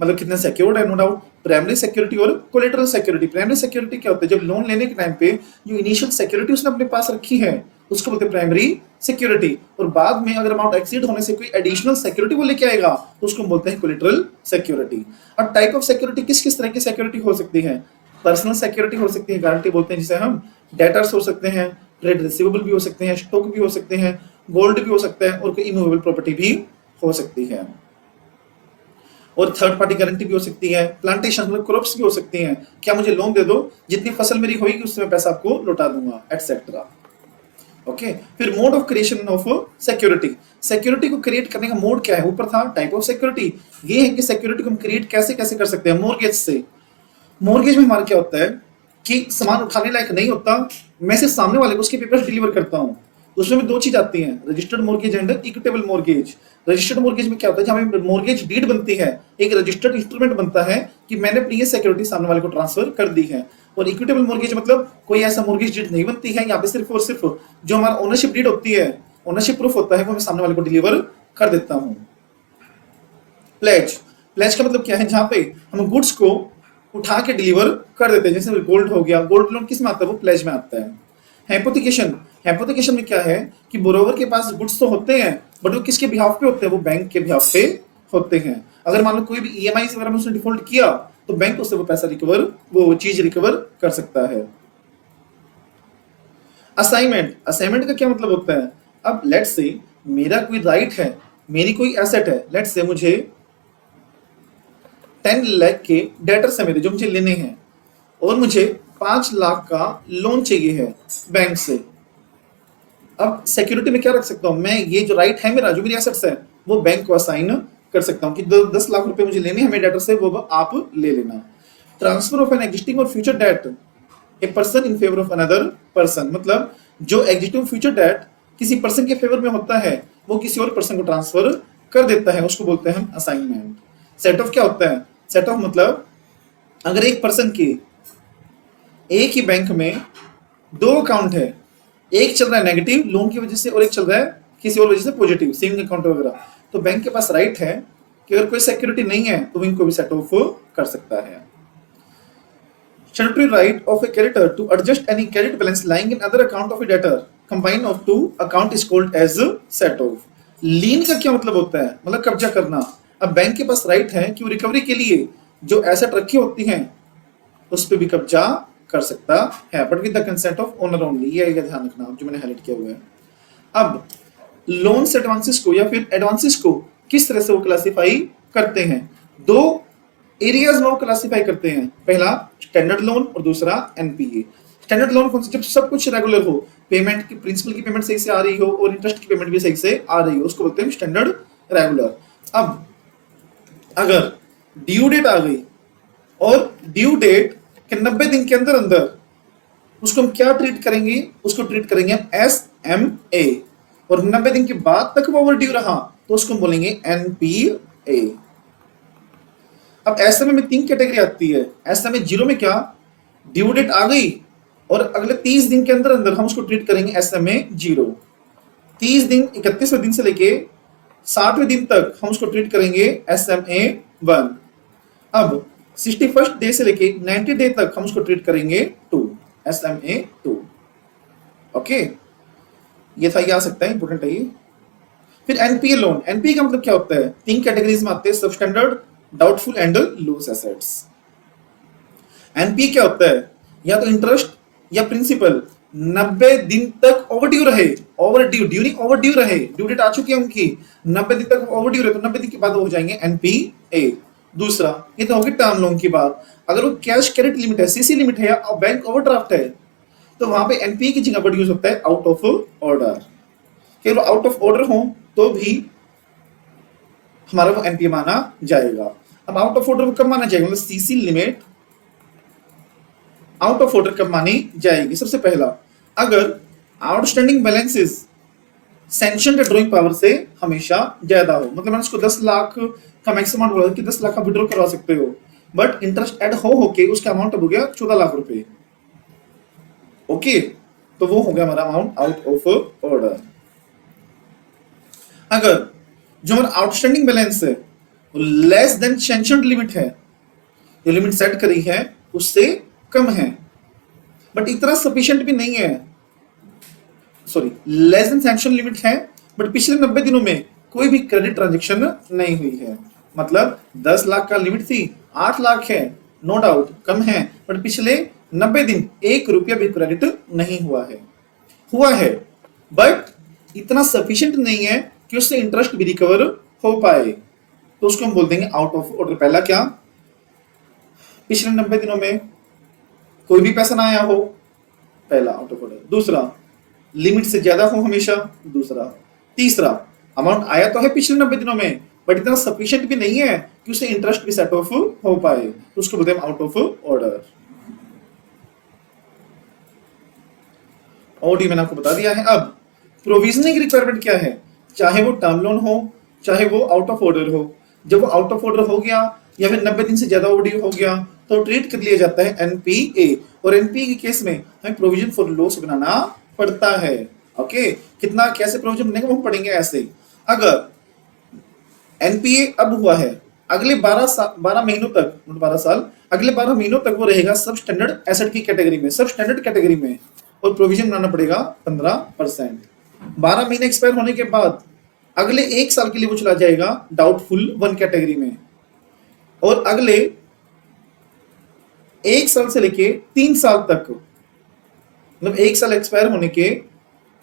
मतलब कितने सिक्योर्ड है, नो डाउट, प्राइमरी सिक्योरिटी और कोलेटरल सिक्योरिटी। प्राइमरी सिक्योरिटी क्या होता है, जब लोन लेने के टाइम पे जो इनिशियल सिक्योरिटी उसने अपने पास रखी है उसको बोलते हैं प्राइमरी सिक्योरिटी, और बाद में अगर अमाउंट एक्सीड होने से कोई एडिशनल सिक्योरिटी वो लेके आएगा तो उसको बोलते हैं कोलेटरल सिक्योरिटी। अब टाइप ऑफ सिक्योरिटी किस किस तरह की सिक्योरिटी हो सकती है, पर्सनल सिक्योरिटी हो सकती है, गारंटी बोलते हैं जिसे हम, डेटर्स हो सकते हैं, ट्रेड रिसीवेबल भी हो सकते हैं, स्टॉक भी हो सकते हैं, गोल्ड भी हो सकता है, और कोई इमूवेबल प्रॉपर्टी भी हो सकती है, और थर्ड पार्टी गारंटी भी हो सकती है, प्लांटेशन मतलब क्रॉप्स भी हो सकती हैं, क्या मुझे लोन दे दो, जितनी फसल मेरी होगी उसमें पैसा आपको लौटा दूंगा, एटसेट्रा। ओके, फिर mode of creation of security. Security को क्रिएट करने का मोड क्या है, ऊपर था टाइप ऑफ सिक्योरिटी, ये है कि सिक्योरिटी को हम क्रिएट कैसे कैसे कर सकते हैं, मॉर्गेज से। मॉर्गेज में हमारा क्या होता है कि सामान उठाने लायक नहीं होता, मैं सिर्फ सामने वाले को उसके पेपर्स डिलीवर करता हूँ, उसमें भी दो चीज आती हैं, registered mortgage and equitable mortgage. Registered mortgage में क्या होता है, जहां हमें मॉर्गेज डीड बनती है, एक रजिस्टर्ड इंस्ट्रूमेंट बनता है कि मैंने अपनी ये सिक्योरिटी सामने वाले को ट्रांसफर कर दी है। और इक्विटेबल मॉर्गेज मतलब कोई ऐसा मॉर्गेज डीड नहीं बनती है, यहाँ पे सिर्फ और सिर्फ जो हमारा ओनरशिप डीड होती है, ओनरशिप प्रूफ होता है, वो मैं सामने वाले को डिलीवर कर देता हूँ। प्लेज, प्लेज का मतलब क्या है, जहां पे हम गुड्स को उठा के डिलीवर कर देते हैं, जैसे गोल्ड हो गया, गोल्ड लोन किस में आता है, वो प्लेज में आता है। हैपोथिकेशन, हैपोथिकेशन में क्या है कि बोरोवर के पास गुड्स तो होते हैं, बट वो किसके बिहाफ पे होते हैं, वो बैंक के बिहाफ पे होते हैं। अगर मान लो कोई भी ईएमआई वगैरह में उसने डिफॉल्ट किया, तो बैंक उससे वो पैसा रिकवर, वो चीज रिकवर कर सकता है। असाइनमेंट, असाइनमेंट का क्या मतलब होता है, अब लेट्स से मेरा कोई राइट है, मेरी कोई एसेट है, लेट्स से मुझे 10 लाख के डेटर्स है मेरे जो मुझे लेने हैं, और मुझे 5 लाख का लोन चाहिए है बैंक से। अब सिक्योरिटी में क्या रख सकता हूं मैं, ये जो राइट है मेरा, जो मेरी एसेट्स है, वो बैंक को असाइन कर सकता हूं कि 10 लाख रुपए मुझे लेने हैं मेरे डेटर से, वो आप ले लेना। ट्रांसफर ऑफ एन एग्जिस्टिंग और future debt a person in favour of another person, मतलब जो एग्जिस्टिंग फ्यूचर डेट किसी पर्सन के फेवर में होता है, वो किसी और पर्सन को ट्रांसफर कर देता है, उसको बोलते हैं हम असाइनमेंट। सेट ऑफ क्या होता है, सेट ऑफ मतलब अगर एक पर्सन के एक ही बैंक में दो अकाउंट है, एक चल रहा है नेगेटिव लोन की वजह से और एक चल रहा है किसी और वजह से पॉजिटिव, सेविंग अकाउंट वगैरह, तो बैंक के पास राइट है कि अगर कोई सिक्योरिटी नहीं है तो इनको भी सेट ऑफ कर सकता है। Statutory right of a creditor to adjust any credit balance lying in other account of a debtor combine of two account is called as set off. लीन का क्या मतलब होता है, मतलब कब्जा करना। अब बैंक के पास राइट है कि वो रिकवरी के लिए जो एसेट रखी होती हैं उस पर भी कब्जा कर सकता है, but with the consent of owner only, ये ध्यान रखना जो मैंने हाईलाइट किया हुआ है। अब लोन से एडवांसेस को या फिर एडवांसेस को किस तरह से वो क्लासिफाई करते हैं, दो एरियाज में वो क्लासिफाई करते हैं, पहला स्टैंडर्ड लोन और दूसरा एनपीए। स्टैंडर्ड लोन कौन सा, जब सब कुछ रेगुलर हो, पेमेंट की प्रिंसिपल की पेमेंट सही से आ रही हो और इंटरेस्ट की पेमेंट भी सही से आ रही हो, उसको बोलते हैं स्टैंडर्ड रेगुलर। अब अगर ड्यू डेट आ गई और ड्यू डेट के 90 दिन के अंदर अंदर उसको हम क्या ट्रीट करेंगे, उसको ट्रीट करेंगे हम एसएमए, और 90 दिन के बाद तक वो ओवर ड्यू रहा तो उसको बोलेंगे एनपीए। अब एसएमए में 3 कैटेगरी आती है। एसएमए 0 में क्या, ड्यू डेट आ गई और अगले 30 दिन के अंदर अंदर हम उसको ट्रीट करेंगे एसएमए 0। 30 दिन 31वें दिन से लेके 60वें दिन तक हम उसको ट्रीट करेंगे एसएमए 1। अब 61st डे से लेके 90 डे तक हम उसको ट्रीट करेंगे 2, एसएमए 2। ओके, ये था, ये आ सकता है, इंपोर्टेंट है ये। फिर एनपीए लोन, एनपीए का मतलब क्या होता है, 3 कैटेगरीज में आते हैं, substandard, doubtful and loss assets. NPA क्या होता है, या तो इंटरेस्ट या प्रिंसिपल 90 दिन तक ओवरड्यू रहे, ओवरड्यू ड्यू नहीं ओवरड्यू रहे, ड्यू डेट आ चुकी है उनकी, 90 दिन तक ओवरड्यू रहे तो 90 दिन के बाद वो हो जाएंगे एनपीए। दूसरा, ये तो होगी टर्म लोन की बात, अगर वो कैश क्रेडिट लिमिट है, सीसी लिमिट है या बैंक ओवरड्राफ्ट है, तो वहां पे एनपीए की जगह पर यूज होता है आउट ऑफ ऑर्डर। केवल आउट ऑफ ऑर्डर हो तो भी हमारा वो एनपीए माना जाएगा। अब आउट ऑफ ऑर्डर कब माना जाएगा, मतलब CC limit out of order कब मानी जाएगी, सबसे पहला अगर outstanding balances sanction drawing power से हमेशा ज्यादा हो, मतलब मैंने उसको 10 लाख का मैक्सिमम बोला कि 10 लाख का विड्रॉ करवा सकते हो, बट इंटरेस्ट ऐड होके उसका अमाउंट हो गया 14 लाख रुपए। ओके, तो वो हो गया हमारा अमाउंट आउट ऑफ ऑर्डर। अगर जो हमारा आउटस्टैंडिंग बैलेंस है लेस देन सैंक्शनड लिमिट है, जो लिमिट सेट करी है उससे कम है, बट इतना सफिशिएंट भी नहीं है, sorry less than sanction limit है, बट पिछले 90 दिनों में कोई भी क्रेडिट ट्रांजैक्शन नहीं हुई है, मतलब 10 लाख का लिमिट थी, 8 लाख है, नो डाउट कम है, बट पिछले 90 दिन 1 रुपया भी क्रेडिट नहीं हुआ है, बट इतना सफिशिएंट नहीं है कि उससे इंटरेस्ट भी रिकवर हो पाए, तो उसको हम बोल देंगे आउट ऑफ ऑर्डर। पहला क्या, पिछले 90 दिनों में कोई भी पैसा ना आया हो, पहला आउट ऑफ ऑर्डर। दूसरा, लिमिट से ज्यादा हो हमेशा, दूसरा। तीसरा, अमाउंट आया तो है पिछले 90 दिनों में, बट इतना सफिशिएंट भी नहीं है कि उससे इंटरेस्ट भी सेट ऑफ हो पाए, तो उसको बोलते हैं आउट ऑफ ऑर्डर। और मैंने आपको बता दिया है। अब प्रोविजनिंग रिक्वायरमेंट क्या है, चाहे वो टर्म लोन हो, चाहे वो आउट ऑफ ऑर्डर हो। जब वो आउट ऑफ ऑर्डर हो गया या फिर 90 दिन से ज्यादा ओवरड्यू हो गया तो ट्रीट कर लिया जाता है एनपीए, और एनपीए के केस में हमें प्रोविजन फॉर लॉस बनाना पड़ता है। ओके, कितना कैसे प्रोविजन बनेगा वो हम पढ़ेंगे ऐसे। अगर एनपीए अब हुआ है, अगले 12 महीनों तक, 12 साल, अगले 12 महीनों तक वो रहेगा सब स्टैंडर्ड एसेट की कैटेगरी में, सब स्टैंडर्ड कैटेगरी में, और प्रोविजन बनाना पड़ेगा 15%। 12 महीने एक्सपायर होने के बाद अगले 1 साल के लिए वो चला जाएगा डाउटफुल 1 कैटेगरी में, और अगले 1 साल से लेके 3 साल तक, मतलब 1 साल एक्सपायर होने के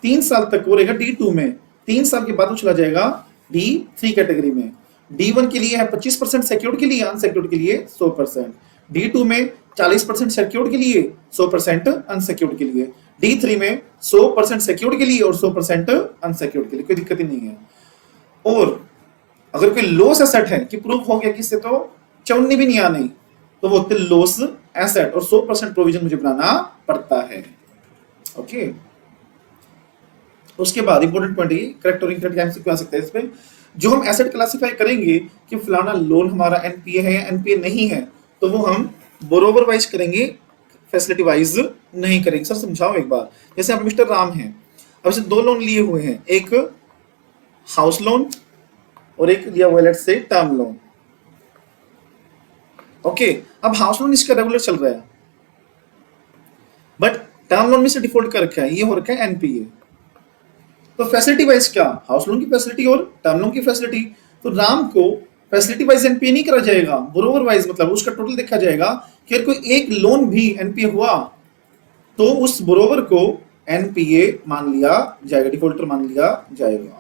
3 साल तक वो रहेगा D2 में। 3 साल के बाद वो चला जाएगा D3 कैटेगरी में। D1 के लिए है 25% सिक्योर्ड के लिए, अनसिक्योर्ड के लिए 100%। D2 में 40% सिक्योर्ड के लिए, 100% अनसिक्योर्ड के लिए। D3 में 100% सिक्योर्ड के लिए और 100% अनसिक्योर्ड के लिए, कोई दिक्कत ही नहीं है। और अगर कोई लॉस एसेट है कि प्रूफ हो गया किससे, तो चौनी भी नहीं आनी, तो वो होते लॉस एसेट, और 100% प्रोविजन मुझे बनाना पड़ता है। ओके, उसके बाद इंपॉर्टेंट पॉइंट है, करेक्ट और इनकरेक्ट एमसीक्यू क्यों आ सकता है इसमें। जो हम एसेट क्लासिफाई करेंगे कि फलाना लोन हमारा एनपीए है या एनपीए नहीं है, तो वो हम बोरोवर वाइज करेंगे, फैसिलिटी वाइज नहीं करेंगे। सर समझाओ एक बार। जैसे अब मिस्टर राम है, अब से 2 लोन लिए हुए हैं, एक हाउस लोन और एक लिया हुआ let's say term loan. Okay, अब हाउस लोन इसका रेगुलर चल रहा है, बट टर्म लोन में से डिफॉल्ट कर रखा है, ये हो रखा है एनपीए। तो फैसिलिटी वाइज क्या, हाउस लोन की फैसिलिटी और टर्म लोन की फैसिलिटी। तो राम को फैसिलिटी वाइज एनपीए नहीं करा जाएगा, बोरोवर वाइज, मतलब उसका टोटल देखा जाएगा कि अगर कोई एक लोन भी एनपीए हुआ तो उस बोरोवर को एनपीए मान लिया जाएगा, डिफॉल्टर मान लिया जाएगा।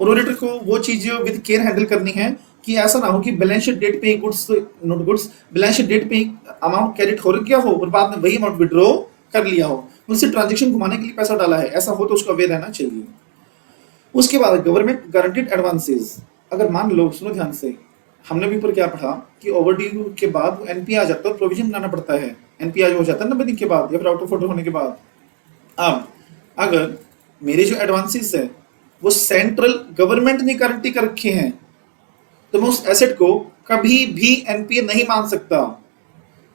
और ऑडिटर को वो चीज विद केयर हैंडल करनी है कि ऐसा ना हो कि बैलेंस शीट डेट पे goods, not goods, balance sheet date पे अमाउंट क्रेडिट हो गया हो और बाद में वही अमाउंट विड्रॉ कर लिया हो, उससे ट्रांजैक्शन घुमाने के लिए पैसा डाला है, ऐसा हो तो उसका वे रहना चाहिए। उसके बाद गवर्नमेंट गारंटीड एडवांसेस। अगर मान लो, सुनो ध्यान से, हमने भी ऊपर क्या पढ़ा कि ओवरड्यू के बाद एनपीए आ जाता है, प्रोविजन बनाना पड़ता है, एनपीए हो जाता है 90 दिन के बाद या फिर आउट ऑफ ऑर्डर होने के बाद। अब अगर मेरे जो एडवांसेस है वो सेंट्रल गवर्नमेंट ने गारंटी कर रखे हैं, तो मैं उस एसेट को कभी भी एनपीए नहीं मान सकता,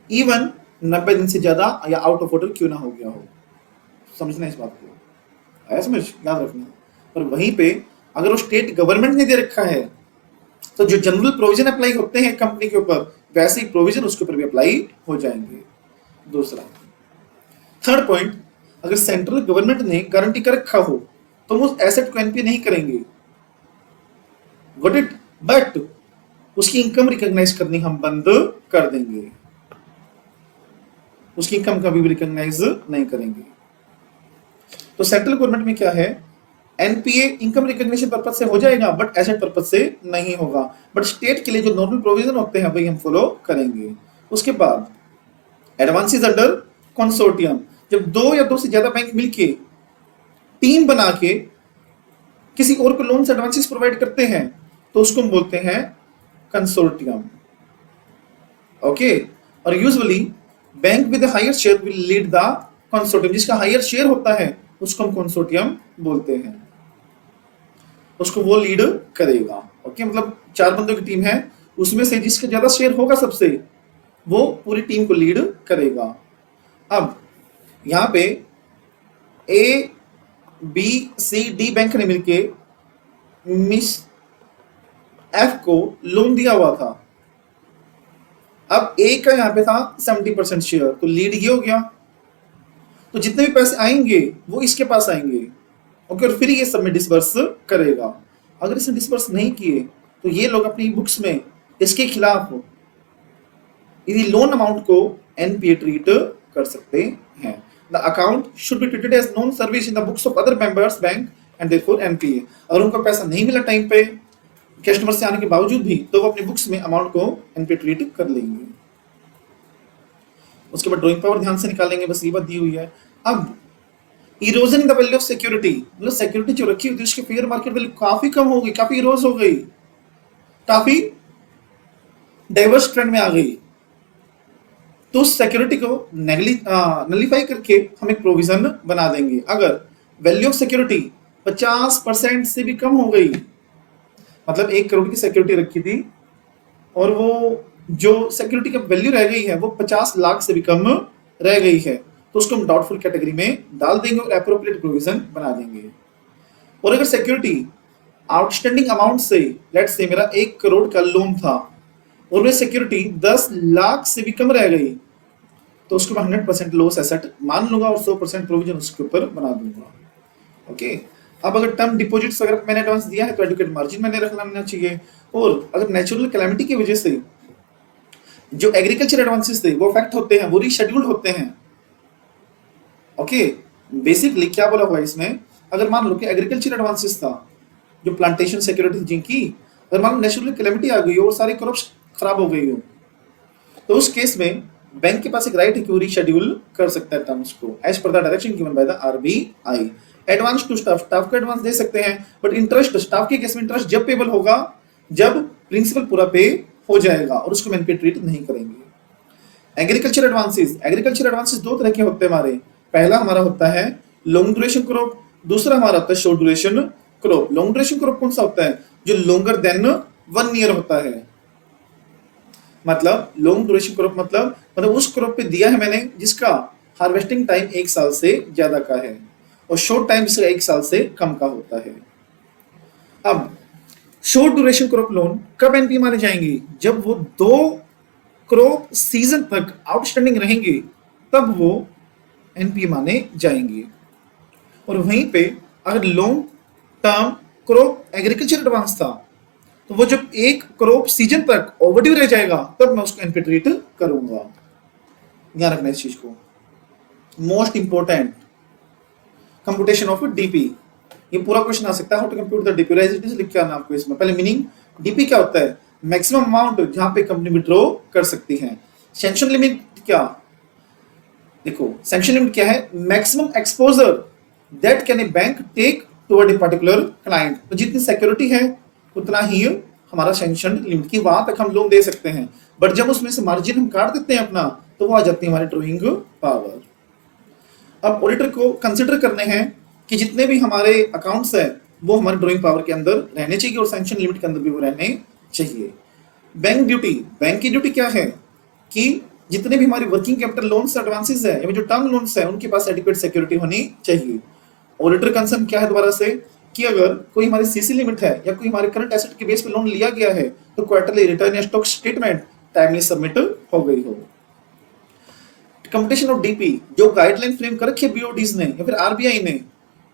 इवन 90 दिन से ज्यादा या आउट ऑफ ऑर्डर क्यों ना हो गया हो। समझना इस बात को, आया समझ, याद रखना। और वहीं पे अगर वो स्टेट गवर्नमेंट ने दे रखा है तो जो जनरल प्रोविजन अप्लाई होते हैं कंपनी के ऊपर, वैसे ही प्रोविजन उसके ऊपर भी अप्लाई हो जाएंगे। दूसरा, थर्ड पॉइंट, अगर सेंट्रल गवर्नमेंट ने गारंटी कर रखा हो तो वो एसेट को एनपीए नहीं करेंगे, गॉट इट, बट उसकी इनकम रिकॉग्नाइज करनी हम बंद कर देंगे, उसकी इनकम कभी भी रिकॉग्नाइज नहीं करेंगे। तो सेंट्रल गवर्नमेंट में क्या है, एनपीए इनकम रिकॉग्निशन पर्पज से हो जाएगा बट एसेट पर्पज से नहीं होगा, बट स्टेट के लिए जो नॉर्मल प्रोविजन होते हैं वही हम फॉलो करेंगे। उसके बाद एडवांसेस अंडर कंसोर्टियम, जब 2 या 2 से ज्यादा बैंक मिलके टीम बना के किसी और को लोन से एडवांसेस प्रोवाइड करते हैं तो उसको हम बोलते हैं कंसोर्टियम। ओके, और usually bank with higher share will lead the consortium, जिसका हायर शेयर होता है उसको हम कंसोर्टियम बोलते हैं, उसको वो लीड करेगा। ओके, मतलब 4 बंदों की टीम है, उसमें से जिसका ज्यादा शेयर होगा सबसे, वो पूरी टीम को लीड करेगा। अब यहां पे A B C D bank ने मिलके मिस एफ को लोन दिया हुआ था। अब ए का यहां पे था 70% शेयर, तो लीड ये हो गया, तो जितने भी पैसे आएंगे वो इसके पास आएंगे। ओके, और फिर ये सब में डिसबर्स करेगा। अगर इसने डिसबर्स नहीं किए तो ये लोग अपनी बुक्स में इसके खिलाफ लोन अमाउंट को एनपीए ट्रीट कर सकते हैं। The account should be treated as non service in the books of other members bank and therefore NPA. अगर उनको पैसा नहीं मिला टाइम पे कस्टमर से आने के बावजूद भी, तो वो अपनी बुक्स में अमाउंट को एनपीए ट्रीट कर लेंगे। उसके बाद ड्रॉइंग पावर ध्यान से निकालेंगे, बस ये बात दी हुई है। अब erosion in the value of security, मतलब सिक्योरिटी जो रखी हुई थी उसकी फेयर मार्केट वैल्यू काफी कम हो गई, काफी इरोज हो गई, काफी डाइवर्स ट्रेंड में आ गई, तो उस सिक्योरिटी को नलीफाई करके हम एक प्रोविजन बना देंगे। अगर वैल्यू ऑफ सिक्योरिटी 50% से भी कम हो गई, मतलब 1 करोड़ की सिक्योरिटी रखी थी और वो जो सिक्योरिटी का वैल्यू रह गई है वो 50 लाख से भी कम रह गई है, तो उसको हम डाउटफुल कैटेगरी में डाल देंगे और एप्रोप्रिएट प्रोविजन बना देंगे। और अगर सिक्योरिटी आउटस्टैंडिंग अमाउंट से, लेट्स से मेरा 1 करोड़ का लोन था और वो सिक्योरिटी 10 लाख से भी कम रह गई, तो उसको मैं 100% लॉस एसेट मान लूंगा और 100% प्रोविजन उसके ऊपर बना दूंगा। ओके, अब अगर टर्म डिपॉजिट्स अगर मैंने एडवांस दिया है तो एडुकेट मार्जिन मैंने रखना चाहिए। और अगर नेचुरल कैलामिटी की वजह से जो एग्रीकल्चर एडवांसेस थे वो अफेक्ट होते हैं, वो रीशेड्यूल्ड होते हैं। ओके, बेसिकली क्या बोला हुआ इसमें, अगर मान लो कि एग्रीकल्चर एडवांसेस था, जो प्लांटेशन सिक्योरिटी जिनकी, अगर मान लो नेचुरल कैलामिटी आ गई हो और सारी क्रॉप्स खराब हो गई हो, तो उस केस में बैंक के पास एक राइट है कि वो रीशेड्यूल कर सकता है टर्म्स को as per the direction given by the RBI. Advance to staff, staff को एडवांस दे सकते हैं, बट इंटरेस्ट, स्टाफ के केस में इंटरेस्ट जब पेबल होगा जब प्रिंसिपल पूरा पे हो जाएगा और उसको एनपीए ट्रीट नहीं करेंगे। एग्रीकल्चर एडवांसेस, एग्रीकल्चर एडवांसेस दो तरह के होते हैं हमारे, पहला हमारा होता है लॉन्ग ड्यूरेशन क्रॉप, दूसरा हमारा होता है short duration crop. Long duration crop कौन सा होता है, जो लॉन्गर देन 1 ईयर होता है। मतलब लॉन्ग ड्यूरेशन क्रॉप मतलब उस क्रॉप पे दिया है मैंने जिसका हार्वेस्टिंग टाइम 1 साल से ज्यादा का है, और शॉर्ट टाइम जिसका 1 साल से कम का होता है। अब शॉर्ट ड्यूरेशन क्रॉप लोन कब एनपी माने जाएंगे, जब वो 2 क्रॉप सीजन तक आउटस्टैंडिंग रहेंगे तब वो एनपी माने जाएंगे। और वहीं पे अगर long term crop agriculture advance था तो वो जब 1 क्रॉप सीजन तक ओवरड्यू रह जाएगा तब मैं उसको एनपी ट्रीट करूंगा। ध्यान रखना इस चीज को। Most important, computation of DP, ये पूरा क्वेश्चन आ सकता है, how to compute the DP, residence लिख के आना आपको इसमें। पहले मीनिंग, डीपी क्या होता है, मैक्सिमम अमाउंट जहां पे कंपनी विड्रॉ कर सकती है। सैंक्शन लिमिट क्या, देखो सैंक्शन लिमिट क्या है, maximum exposure that can a bank take toward a particular client, तो जितनी सिक्योरिटी है उतना ही हमारा सैंक्शन लिमिट की, वहां तक हम लोन दे सकते हैं, बट जब उसमें से मार्जिन हम काट देते हैं अपना तो वो आ जाती है हमारी ड्रॉइंग पावर। अब ऑडिटर को कंसिडर करने हैं कि जितने भी हमारे अकाउंट्स है वो हमारे ड्रॉइंग पावर के अंदर रहने चाहिए और सैंक्शन लिमिट के अंदर भी वो रहने चाहिए। बैंक ड्यूटी, बैंक की ड्यूटी क्या है कि जितने भी हमारी वर्किंग कैपिटल लोन्स एडवांसेस है या जो टर्म लोन्स है उनके पास एडिक्वेट सिक्योरिटी होनी चाहिए। ऑडिटर कंसर्न क्या है दोबारा से, कि अगर कोई हमारी सीसी लिमिट है या कोई हमारे करंट एसेट के बेस पे लोन लिया गया है तो क्वार्टरली रिटर्न या स्टॉक स्टेटमेंट टाइमली सबमिट हो गई हो। कंप्यूटेशन ऑफ डीपी, जो गाइडलाइन फ्रेम कर रखी है बीओडीज ने या फिर आरबीआई ने,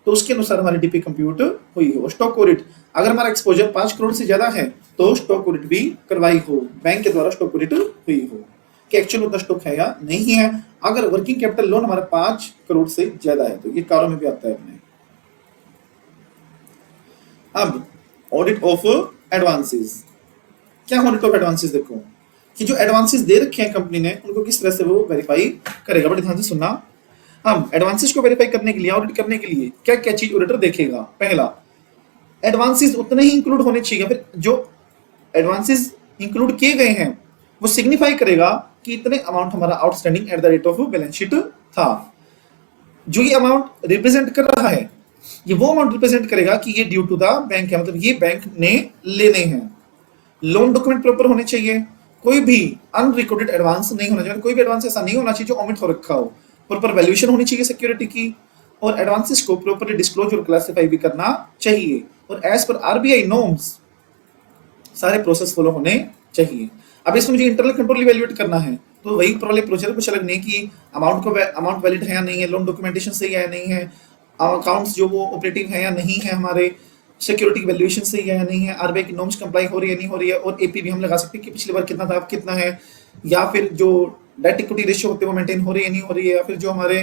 तो उसके अनुसार हमारी डीपी कंप्यूट हुई हो। स्टॉक ऑडिट, अगर हमारा एक्सपोजर 5 करोड़ से ज्यादा है तो स्टॉक ऑडिट भी करवाई हो, बैंक के द्वारा स्टॉक ऑडिट हुई हो कि एक्चुअल उतना स्टॉक है या नहीं है। अगर वर्किंग कैपिटल लोन हमारा 5 करोड़ से ज्यादा है तो ये कारों में भी आता है अपने। अब ऑडिट ऑफ एडवांसेस, क्या ऑडिट ऑफ एडवांसेस, देखो कि जो एडवांसेस दे रखे हैं कंपनी ने उनको किस तरह से वो वेरीफाई करेगा, बड़े ध्यान से सुनना। हम एडवांसेस को वेरीफाई करने के लिए, ऑडिट करने के लिए क्या क्या चीज ऑडिटर देखेगा, पहला एडवांसेस उतने ही इंक्लूड होने चाहिए, फिर जो एडवांसेस इंक्लूड किए गए हैं वो सिग्निफाई करेगा कि इतने अमाउंट हमारा outstanding at the rate of balance sheet था। जो ये अमाउंट रिप्रेजेंट कर रहा है ये वो अमाउंट रिप्रेजेंट करेगा कि ये ड्यू टू द बैंक है, मतलब ये बैंक ने लेने हैं। लोन डॉक्यूमेंट प्रॉपर होने चाहिए, कोई भी अनरिकॉर्डेड एडवांस नहीं होना चाहिए, कोई भी एडवांस ऐसा नहीं होना चाहिए जो ओमिट हो रखा हो। प्रॉपर वैल्यूएशन होनी चाहिए सिक्योरिटी की, और एडवांसेस को प्रॉपर्ली डिस्क्लोज और क्लासिफाई भी करना चाहिए, और एज पर आरबीआई नॉर्म्स सारे प्रोसेस फॉलो होने चाहिए। अब इसमें मुझे इंटरनल कंट्रोल इवैल्यूएट करना है तो वही वाले प्रोसीजर कुछ अलग नहीं कि अमाउंट वैलिड है या नहीं है, लोन डॉक्यूमेंटेशन सही है या नहीं है, अकाउंट्स जो वो ऑपरेटिव है या नहीं है, हमारे सिक्योरिटी वैल्यूएशन सही है या नहीं है, आरबीआई की नॉर्म्स कंप्लाई हो रही है नहीं हो रही है, और एपी भी हम लगा सकते हैं कि पिछली बार कितना था अब कितना है, या फिर जो डेट इक्विटी रेशियो होते हैं वो मेंटेन हो रही है नहीं हो रही है, या फिर जो हमारे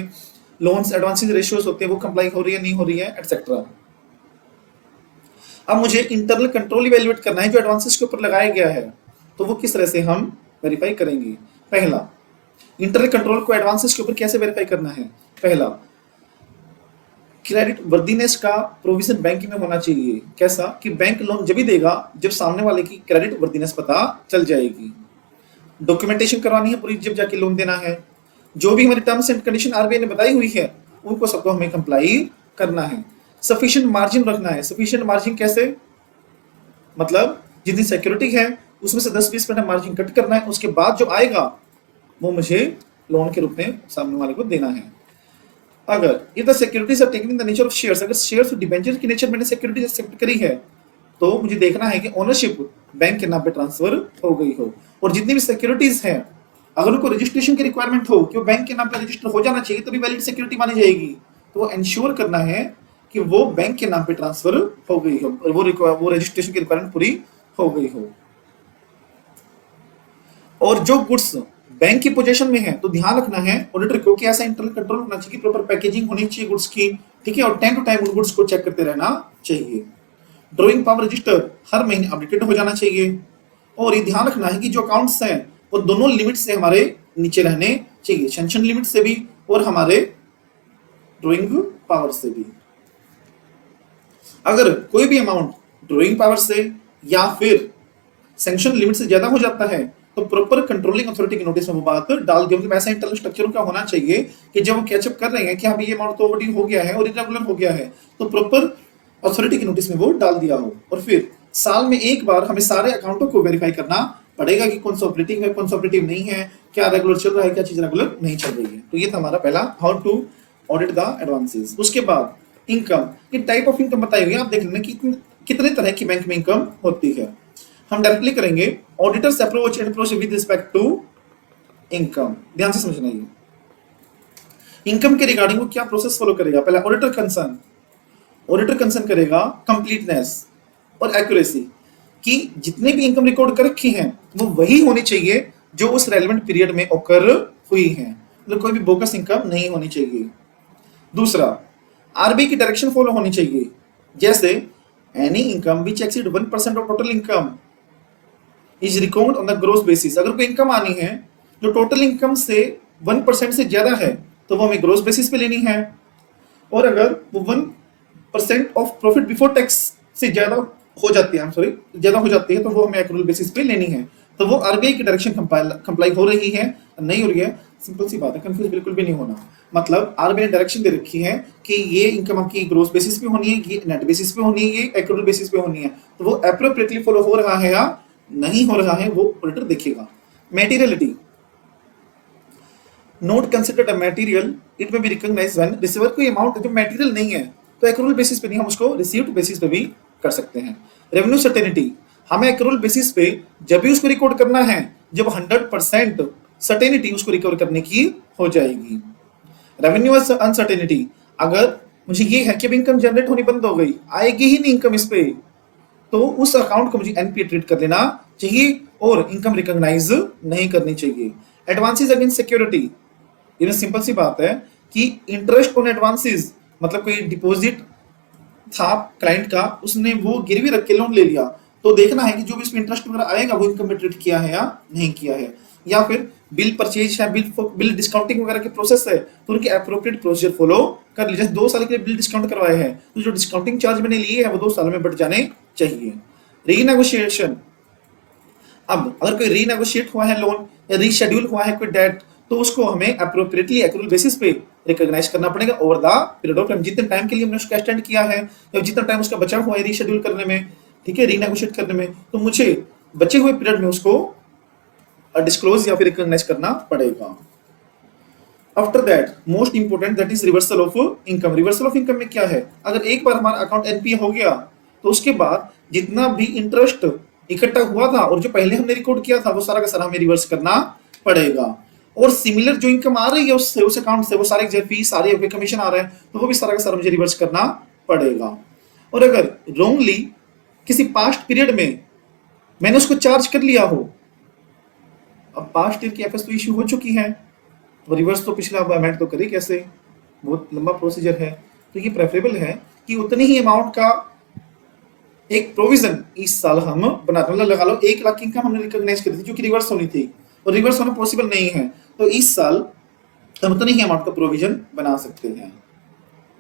लोन्स एडवांसेस रेशियोज होते हैं वो कंप्लाई हो रही है नहीं हो रही है, एटसेट्रा। अब मुझे इंटरनल कंट्रोल इवैल्यूएट करना है जो एडवांसेस के ऊपर लगाया गया है, तो वो किस तरह से हम वेरीफाई करेंगे। पहला, इंटरनल कंट्रोल को एडवांसेस के ऊपर कैसे वेरीफाई करना है, पहला क्रेडिट वर्दीनेस का प्रोविजन बैंक में होना चाहिए। कैसा कि बैंक लोन जब भी देगा जब सामने वाले की क्रेडिट वर्दीनेस पता चल जाएगी। डॉक्यूमेंटेशन करवानी है पूरी जब जाके लोन देना है, जो भी हमारी टर्म्स एंड कंडीशन आरबीआई ने बताई हुई है उनको सबको हमें कंप्लाई करना है, सफिशिएंट मार्जिन रखना है। सफिशिएंट मार्जिन कैसे, मतलब जितनी सिक्योरिटी है उसमें से 10-20% मार्जिन कट करना है, उसके बाद जो आएगा वो मुझे लोन के रूप में सामने वाले को देना है। अगर ये the securities are taken in the nature of shares, अगर शेयर्स और डिबेंचर की नेचर मैंने सिक्योरिटी एक्सेप्ट करी है तो मुझे देखना है कि ओनरशिप बैंक के नाम पे ट्रांसफर हो गई हो, और जितनी भी सिक्योरिटीज हैं अगर उनको रजिस्ट्रेशन की रिक्वायरमेंट हो कि वो बैंक के नाम पे रजिस्टर हो जाना चाहिए तभी वैलिड सिक्योरिटी मानी जाएगी, तो वो इंश्योर करना है कि वो बैंक के नाम पे ट्रांसफर हो गई हो और वो रजिस्ट्रेशन की रिक्वायरमेंट पूरी हो गई हो। और जो गुड्स बैंक की पोजीशन में है तो ध्यान रखना है ऑडिटर को कि ऐसा इंटरनल कंट्रोल होना चाहिए, प्रॉपर पैकेजिंग होनी चाहिए गुड्स की, ठीक है, और टाइम टू टाइम उन गुड्स को चेक करते रहना चाहिए। ड्रॉइंग पावर रजिस्टर हर महीने अपडेटेड हो जाना चाहिए, और ये ध्यान रखना है कि जो अकाउंट्स हैं वो दोनों लिमिट से हमारे नीचे रहने चाहिए, सैंक्शन लिमिट से भी और हमारे ड्रॉइंग पावर से भी। अगर कोई भी अमाउंट ड्रॉइंग पावर से या फिर सैंक्शन लिमिट से ज्यादा हो जाता है तो प्रॉपर कंट्रोलिंग अथॉरिटी के नोटिस में वो बात डाल दियो कि ऐसा इंटरनल स्ट्रक्चर का होना चाहिए कि जब वो कैचअप कर रहे हैं कि हाँ ये अमाउंट तो ओवरड्यू हो गया है और इरेगुलर हो गया है तो प्रॉपर अथॉरिटी के नोटिस में वो डाल दिया हो। और फिर साल में एक बार हमें सारे अकाउंटों को वेरीफाई करना पड़ेगा कि कौन सा ऑपरेटिव है, कौन सा ऑपरेटिव नहीं है, क्या रेगुलर चल रहा है, क्या चीज रेगुलर नहीं चल रही है। तो ये था हमारा पहला how to audit the advances. उसके बाद इनकम, ये टाइप ऑफ इनकम बताई हुई है, आप देख लेना कि कितने तरह की बैंक में इनकम होती है। हम डायरेक्टली करेंगे auditors approach and approach with respect to income. ध्यान से समझना, ये इनकम के रिगार्डिंग वो क्या प्रोसेस फॉलो करेगा। पहला ऑडिटर कंसर्न करेगा कंप्लीटनेस और एक्यूरेसी, कि जितने भी इनकम रिकॉर्ड कर रखी हैं वो वही होनी चाहिए जो उस रेलेवेंट पीरियड में ऑकर हुई है, मतलब कोई भी बोगस इनकम नहीं होनी चाहिए। दूसरा, आरबीआई की डायरेक्शन फॉलो होनी चाहिए, जैसे any income which exceed 1% of total income is record on the gross basis. अगर कोई इनकम आनी है जो टोटल इनकम से 1% से ज्यादा है तो वो हमें ग्रोस बेसिस पे लेनी है, और अगर वो 1% ऑफ प्रॉफिट बिफोर टैक्स से ज्यादा हो जाती है, ज्यादा हो जाती है तो वो हमें एक्रूअल बेसिस पे लेनी है। तो वो आरबीआई की डायरेक्शन कंप्लाई हो रही है नहीं हो रही है, सिंपल सी बात है, कंफ्यूज बिल्कुल भी नहीं होना। मतलब आरबीआई ने डायरेक्शन दे रखी है कि ये इनकम आपकी ग्रोस बेसिस पे होनी है, ये नेट बेसिस पे होनी है, ये एक्रूअल बेसिस पे होनी है, तो वो एप्रोप्रिएटली फॉलो हो रहा है या नहीं हो रहा है वो ऑडिटर देखेगा। Materiality, note considered a material it में बी रिकॉग्नाइज्ड व्हेन रिसीवर कोई अमाउंट जो मटेरियल नहीं है तो एक्रूअल बेसिस पे नहीं, हम उसको रिसीव्ड बेसिस पे भी कर सकते हैं। रेवेन्यू सर्टेनिटी, हमें एक्रूअल बेसिस पे जब भी उसको रिकॉर्ड करना है जब 100% सर्टेनिटी उसको रिकवर करने की हो जाएगी। रेवेन्यू अनसर्टेनिटी, अगर मुझे ये है कि अब इनकम जनरेट होनी बंद हो गई, आएगी ही नहीं इनकम इस पे, तो उस अकाउंट को मुझे एनपीए ट्रीट कर लेना चाहिए और इनकम रिकॉग्नाइज नहीं करनी चाहिए। एडवांसेस अगेंस्ट सिक्योरिटी, ये सिंपल सी बात है कि इंटरेस्ट ऑन एडवांसेस, मतलब कोई डिपॉजिट था क्लाइंट का, उसने वो गिरवी रख के लोन ले लिया, तो देखना है कि जो भी इसमें इंटरेस्ट वगैरह आएगा वो इनकम में ट्रीट किया है या नहीं किया है। या फिर बिल परचेज है, बिल डिस्काउंटिंग वगैरह की प्रोसेस है तो उनके एप्रोप्रिएट प्रोसीजर फॉलो कर लीजिए। 2 साल के लिए बिल डिस्काउंट करवाए हैं तो जो डिस्काउंटिंग चार्ज मैंने लिए है वो 2 साल में बढ़ जाने चाहिए। रीनेगोशिएशन, अब अगर कोई रीनेगोशिएट हुआ है लोन या रीशेड्यूल हुआ है कोई डेट तो उसको हमें अप्रोप्रिएटली एक्रूअल बेसिस पे रिकॉग्नाइज करना पड़ेगा over the period of time, जितने टाइम के लिए हमने उसको एक्सटेंड किया है या जितना टाइम उसका बचा हुआ है रीशेड्यूल करने में, ठीक है, रीनेगोशिएट करने में, तो मुझे बचे हुए पीरियड में उसको डिस्क्लोज या फिर रिकॉग्नाइज करना पड़ेगा। After that most important that is reversal of income. Reversal of income में क्या है, अगर एक बार हमारा अकाउंट एनपीए हो गया तो उसके बाद जितना भी इंटरेस्ट इकट्ठा हुआ था और जो पहले हमने रिकॉर्ड किया था वो सारा का सारा हमें रिवर्स करना पड़ेगा, और सिमिलर जो इनकम आ रही है उससे, उस अकाउंट से वो सारे फीस सारे कमीशन आ रहे हैं तो वो भी सारा का सारा मुझे रिवर्स करना पड़ेगा। और अगर रॉन्गली किसी पास्ट पीरियड में मैंने उसको चार्ज कर लिया हो, अब पास्ट ईयर की एफएस तो इश्यू हो चुकी है, वो रिवर्स तो पिछला अमेंड तो करे कैसे, बहुत लंबा प्रोसीजर है, तो ये प्रेफरेबल है कि उतनी ही अमाउंट का एक प्रोविजन इस साल हम बनाते, मतलब लगा लो 1 लाख की इनकम हमने रिकॉग्नाइज करी थी जो कि रिवर्स होनी थी और रिवर्स होना पॉसिबल नहीं है, तो इस साल हम उतनी ही अमाउंट का प्रोविजन बना सकते हैं।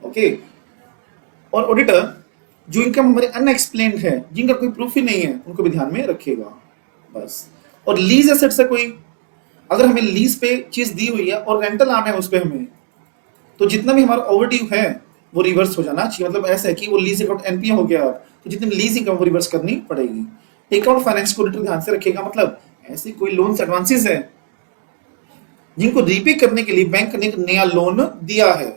ओके, और ऑडिटर जो इनकम हमारे अनएक्सप्लेन्ड है, जिनका कोई प्रूफ ही नहीं है, उनको भी ध्यान में रखेगा बस। और लीज एसेट से कोई, अगर हमें लीज पे चीज दी हुई है और रेंटल आना है उस पे हमें, तो जितना भी हमारा ओवरड्यू है वो रिवर्स हो जाना चाहिए। मतलब ऐसा है कि वो लीज अकाउंट एनपीए हो गया, तो जितनी लीज इनकम वो रिवर्स करनी पड़ेगी। टेक आउट फाइनेंस को ऑडिटर ध्यान से रखेगा, मतलब ऐसे कोई लोन्स एडवांसेस है जिनको रीपे करने के लिए बैंक ने एक नया लोन दिया है,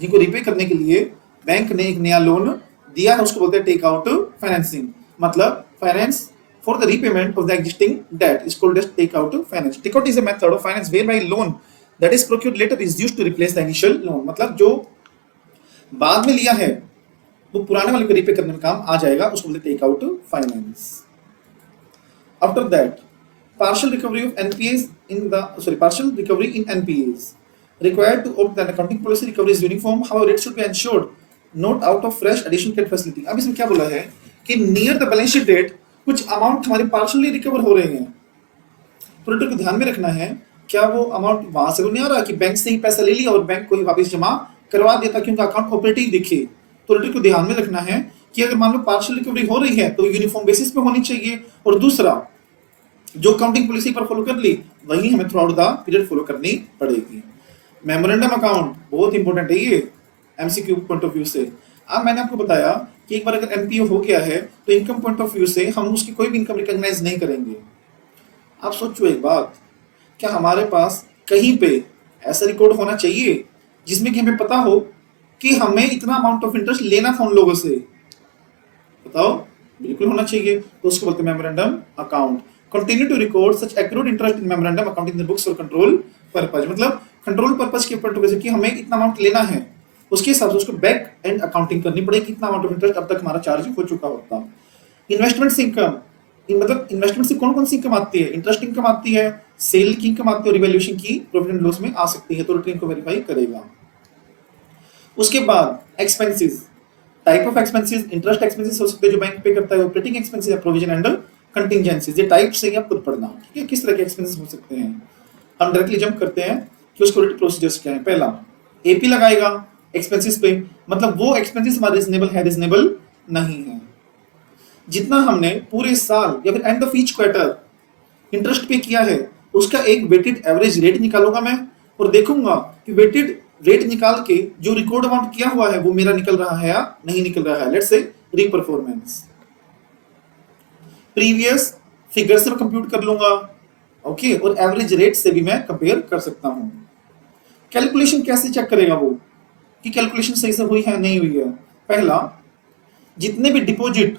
जिनको रीपे करने के लिए बैंक ने एक नया लोन दिया है, उसको बोलते हैं टेक आउट फाइनेंसिंग। मतलब finance for the repayment of the existing debt is called as take out finance. Take out is a method of finance where by loan that is procured later is used to replace the initial loan. मतलब जो बाद में लिया है वो पुराने वाले को रीपे करने में काम आ जाएगा, उसको बोलते हैं take out finance. After that partial recovery of NPAs partial recovery in NPAs required to opt an accounting policy recovery is uniform, however it should be ensured not out of fresh additional credit facility। अब इसमें क्या बोला है कि near the balance sheet date कुछ amount हमारे partially recover हो रहे हैं, प्रोडक्टर को ध्यान में रखना है क्या वो अमाउंट वहां से तो नहीं आ रहा कि बैंक से ही पैसा ले लिया और बैंक को ही वापस जमा करवा दिया ताकि उनका अकाउंट ऑपरेटिव दिखे। प्रोडक्टर को ध्यान में रखना है कि अगर मान लो पार्शियल रिकवरी हो रही है तो यूनिफॉर्म बेसिस पे होनी चाहिए, और दूसरा जो अकाउंटिंग पॉलिसी पर फॉलो कर ली वही हमें through out the period follow करनी पड़ेगी। मेमोरेंडम अकाउंट बहुत इंपॉर्टेंट है ये एमसीक्यू पॉइंट ऑफ व्यू से। अब मैंने आपको बताया कि एक बार अगर एनपीओ हो गया है तो इनकम पॉइंट ऑफ व्यू से हम उसकी कोई भी इनकम रिकॉग्नाइज नहीं करेंगे। आप सोचो एक बात, क्या हमारे पास कहीं पे ऐसा रिकॉर्ड होना चाहिए जिसमें कि हमें पता हो कि हमें इतना अमाउंट ऑफ इंटरेस्ट लेना था उन लोगों से? बताओ, बिल्कुल होना चाहिए। तो उसको बोलते हैं memorandum account. Continue to record such accrued interest in memorandum account in the books for control purpose. मतलब कंट्रोल पर्पस के ऊपर कि हमें इतना अमाउंट लेना है उसके हिसाब से उसको बैक एंड अकाउंटिंग करनी पड़ेगी, कितना अमाउंट ऑफ इंटरेस्ट अब तक हमारा चार्ज हो चुका होता। इन्वेस्टमेंट इनकम, मतलब इन्वेस्टमेंट से कौन कौन सी इनकम आती है? इंटरेस्ट इनकम आती है, सेल की इनकम आती है और रिवैल्यूएशन की प्रॉफिट एंड लॉस में आ सकती है, तो रिटर्न को वेरीफाई करेगा। उसके बाद expenses, type of expenses, interest expenses हो सकते हैं जो बैंक पे करता है, ऑपरेटिंग एक्सपेंसेस या प्रोविजन एंड कंटिंजेंसीज, ये टाइप से आप खुद पढ़ना, ठीक है, किस तरह के एक्सपेंसेस हो सकते हैं। हम डायरेक्टली जंप करते हैं कि उसको प्रोसीजर्स क्या है। पहला एपी लगाएगा एक्सपेंसेस पे, मतलब वो एक्सपेंसेस हमारे रीजनेबल है, रीजनेबल नहीं है। जितना हमने पूरे साल या फिर end of each quarter interest पे किया है उसका एक वेटेड एवरेज रेट निकालूंगा मैं और देखूंगा कि वेटेड रेट निकाल के जो रिकॉर्ड अमाउंट किया हुआ है वो मेरा निकल रहा है या नहीं निकल रहा है। Let's say reperformance previous figure से मैं कंप्यूट कर लूंगा, ओके, और एवरेज रेट से भी मैं कंपेयर कर सकता हूं। कैलकुलेशन कैसे चेक करेगा वो कि कैलकुलेशन सही से हुई है नहीं हुई है? पहला, जितने भी deposit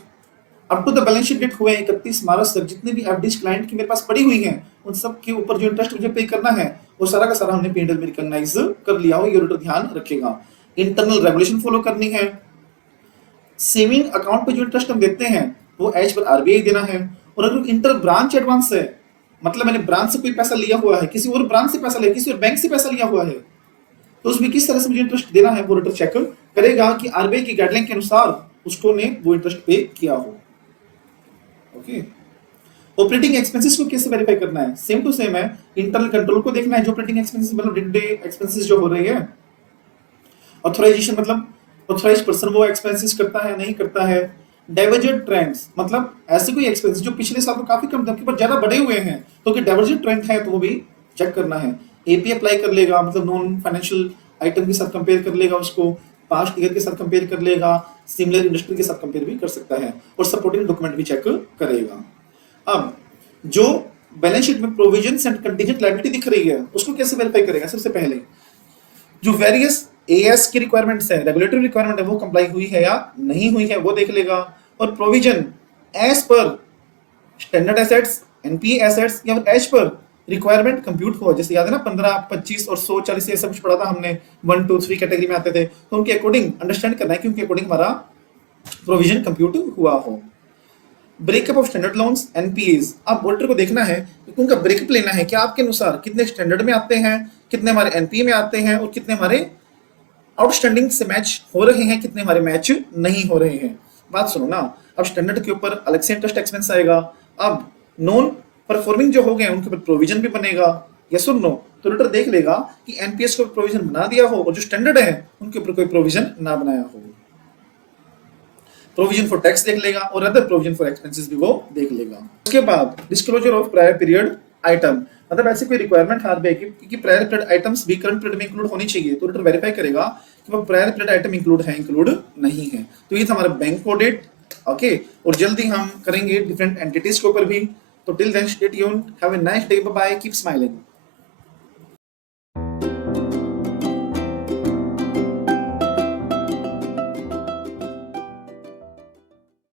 up to the balance sheet date हुए 31 मार्च तक, जितने भी एफडीज क्लाइंट की मेरे पास पड़ी हुई हैं उन सब के ऊपर जो इंटरेस्ट मुझे पे करना है वो सारा का सारा हमने पीएनएल में रिकॉग्नाइज कर लिया हो, ये ऑडिटर ध्यान रखेगा। इंटरनल रेगुलेशन फॉलो करनी है। सेविंग अकाउंट पे जो इंटरेस्ट हम देते हैं वो एज पर आरबीआई देना है। और अगर इंटर ब्रांच एडवांस है, मतलब मैंने ब्रांच से कोई पैसा लिया हुआ है, किसी और ब्रांच से पैसा लिया, किसी और बैंक से पैसा लिया हुआ है, तो उसमें किस तरह से मुझे इंटरेस्ट देना है वो ऑडिटर चेक करेगा कि आरबीआई की गाइडलाइन के अनुसार उसको ने वो इंटरेस्ट पे किया हो। ओके, ऑपरेटिंग एक्सपेंसेस को कैसे वेरीफाई करना है? सेम टू सेम है, इंटरनल कंट्रोल को देखना है जो ऑपरेटिंग एक्सपेंसेस मतलब डे टू डे एक्सपेंसेस जो हो रही है। ऑथराइजेशन मतलब ऑथराइज पर्सन वो एक्सपेंसेस करता है नहीं करता है। डाइवर्जेंट ट्रेंड्स मतलब ऐसे कोई एक्सपेंसेस जो पिछले साल में काफी कम थे पर ज्यादा बढ़े हुए हैं, तो कि डाइवर्जेंट ट्रेंड है तो वो भी चेक करना है। एपी अप्लाई कर लेगा, मतलब नॉन फाइनेंशियल आइटम के साथ कंपेयर कर लेगा, उसको पास्ट ईयर के साथ कंपेयर कर लेगा, सिमिलर इंडस्ट्री के साथ कंपेयर भी कर सकता है, और सपोर्टिंग डॉक्यूमेंट भी चेक करेगा। अब जो बैलेंस शीट में प्रोविजंस एंड कंटीजेंट लायबिलिटी दिख रही है उसको कैसे वेरीफाई करेगा? सबसे पहले जो वेरियस एएस की रिक्वायरमेंट्स है, रेगुलेटरी रिक्वायरमेंट है, वो कंप्लाई हुई है या नहीं हुई है वो देख लेगा। और provision as per standard assets, NPA assets या फिर एज पर रिक्वायरमेंट कंप्यूट हुआ, जैसे याद है ना 15, 25 और 100, 40 ऐसा कुछ पढ़ा था हमने, 1, 2, 3 कैटेगरी में आते थे, तो उनके अकॉर्डिंग अंडरस्टैंड करना है कि उनके अकॉर्डिंग हमारा प्रोविजन कंप्यूट हुआ हो। Breakup of standard loans NPAs, अब ऑडिटर को देखना है कि उनका ब्रेकअप लेना है कि आपके अनुसार कितने स्टैंडर्ड में आते हैं, कितने हमारे एनपीए में आते हैं और कितने हमारे आउटस्टैंडिंग से मैच हो रहे हैं, कितने हमारे मैच नहीं हो रहे हैं। बात सुनो ना, अब स्टैंडर्ड के ऊपर अलग से इंटरेस्ट एक्सपेंस आएगा। अब नॉन परफॉर्मिंग जो हो गए उनके ऊपर प्रोविजन भी बनेगा, यस और नो? तो ऑडिटर देख लेगा कि एनपीएस को प्रोविजन बना दिया हो और जो स्टैंडर्ड है उनके ऊपर कोई प्रोविजन ना बनाया हो। प्रोविजन फॉर टैक्स देख लेगा और अदर प्रोविजन फॉर एक्सपेंसेस भी वो देख लेगा। उसके बाद disclosure of prior period item, मतलब ऐसे कोई रिक्वायरमेंट है आरबीआई की कि प्रायर पीरियड आइटम्स भी करंट पीरियड में इंक्लूड होनी चाहिए, तो ऑडिटर वेरीफाई करेगा कि वो प्रायर पीरियड आइटम इंक्लूड है इंक्लूड नहीं है। तो ये था हमारा बैंक ऑडिट। ओके, और जल्दी हम करेंगे डिफरेंट एंटिटीज के ऊपर भी। तो till then stay tuned, have a nice day, bye bye, keep smiling.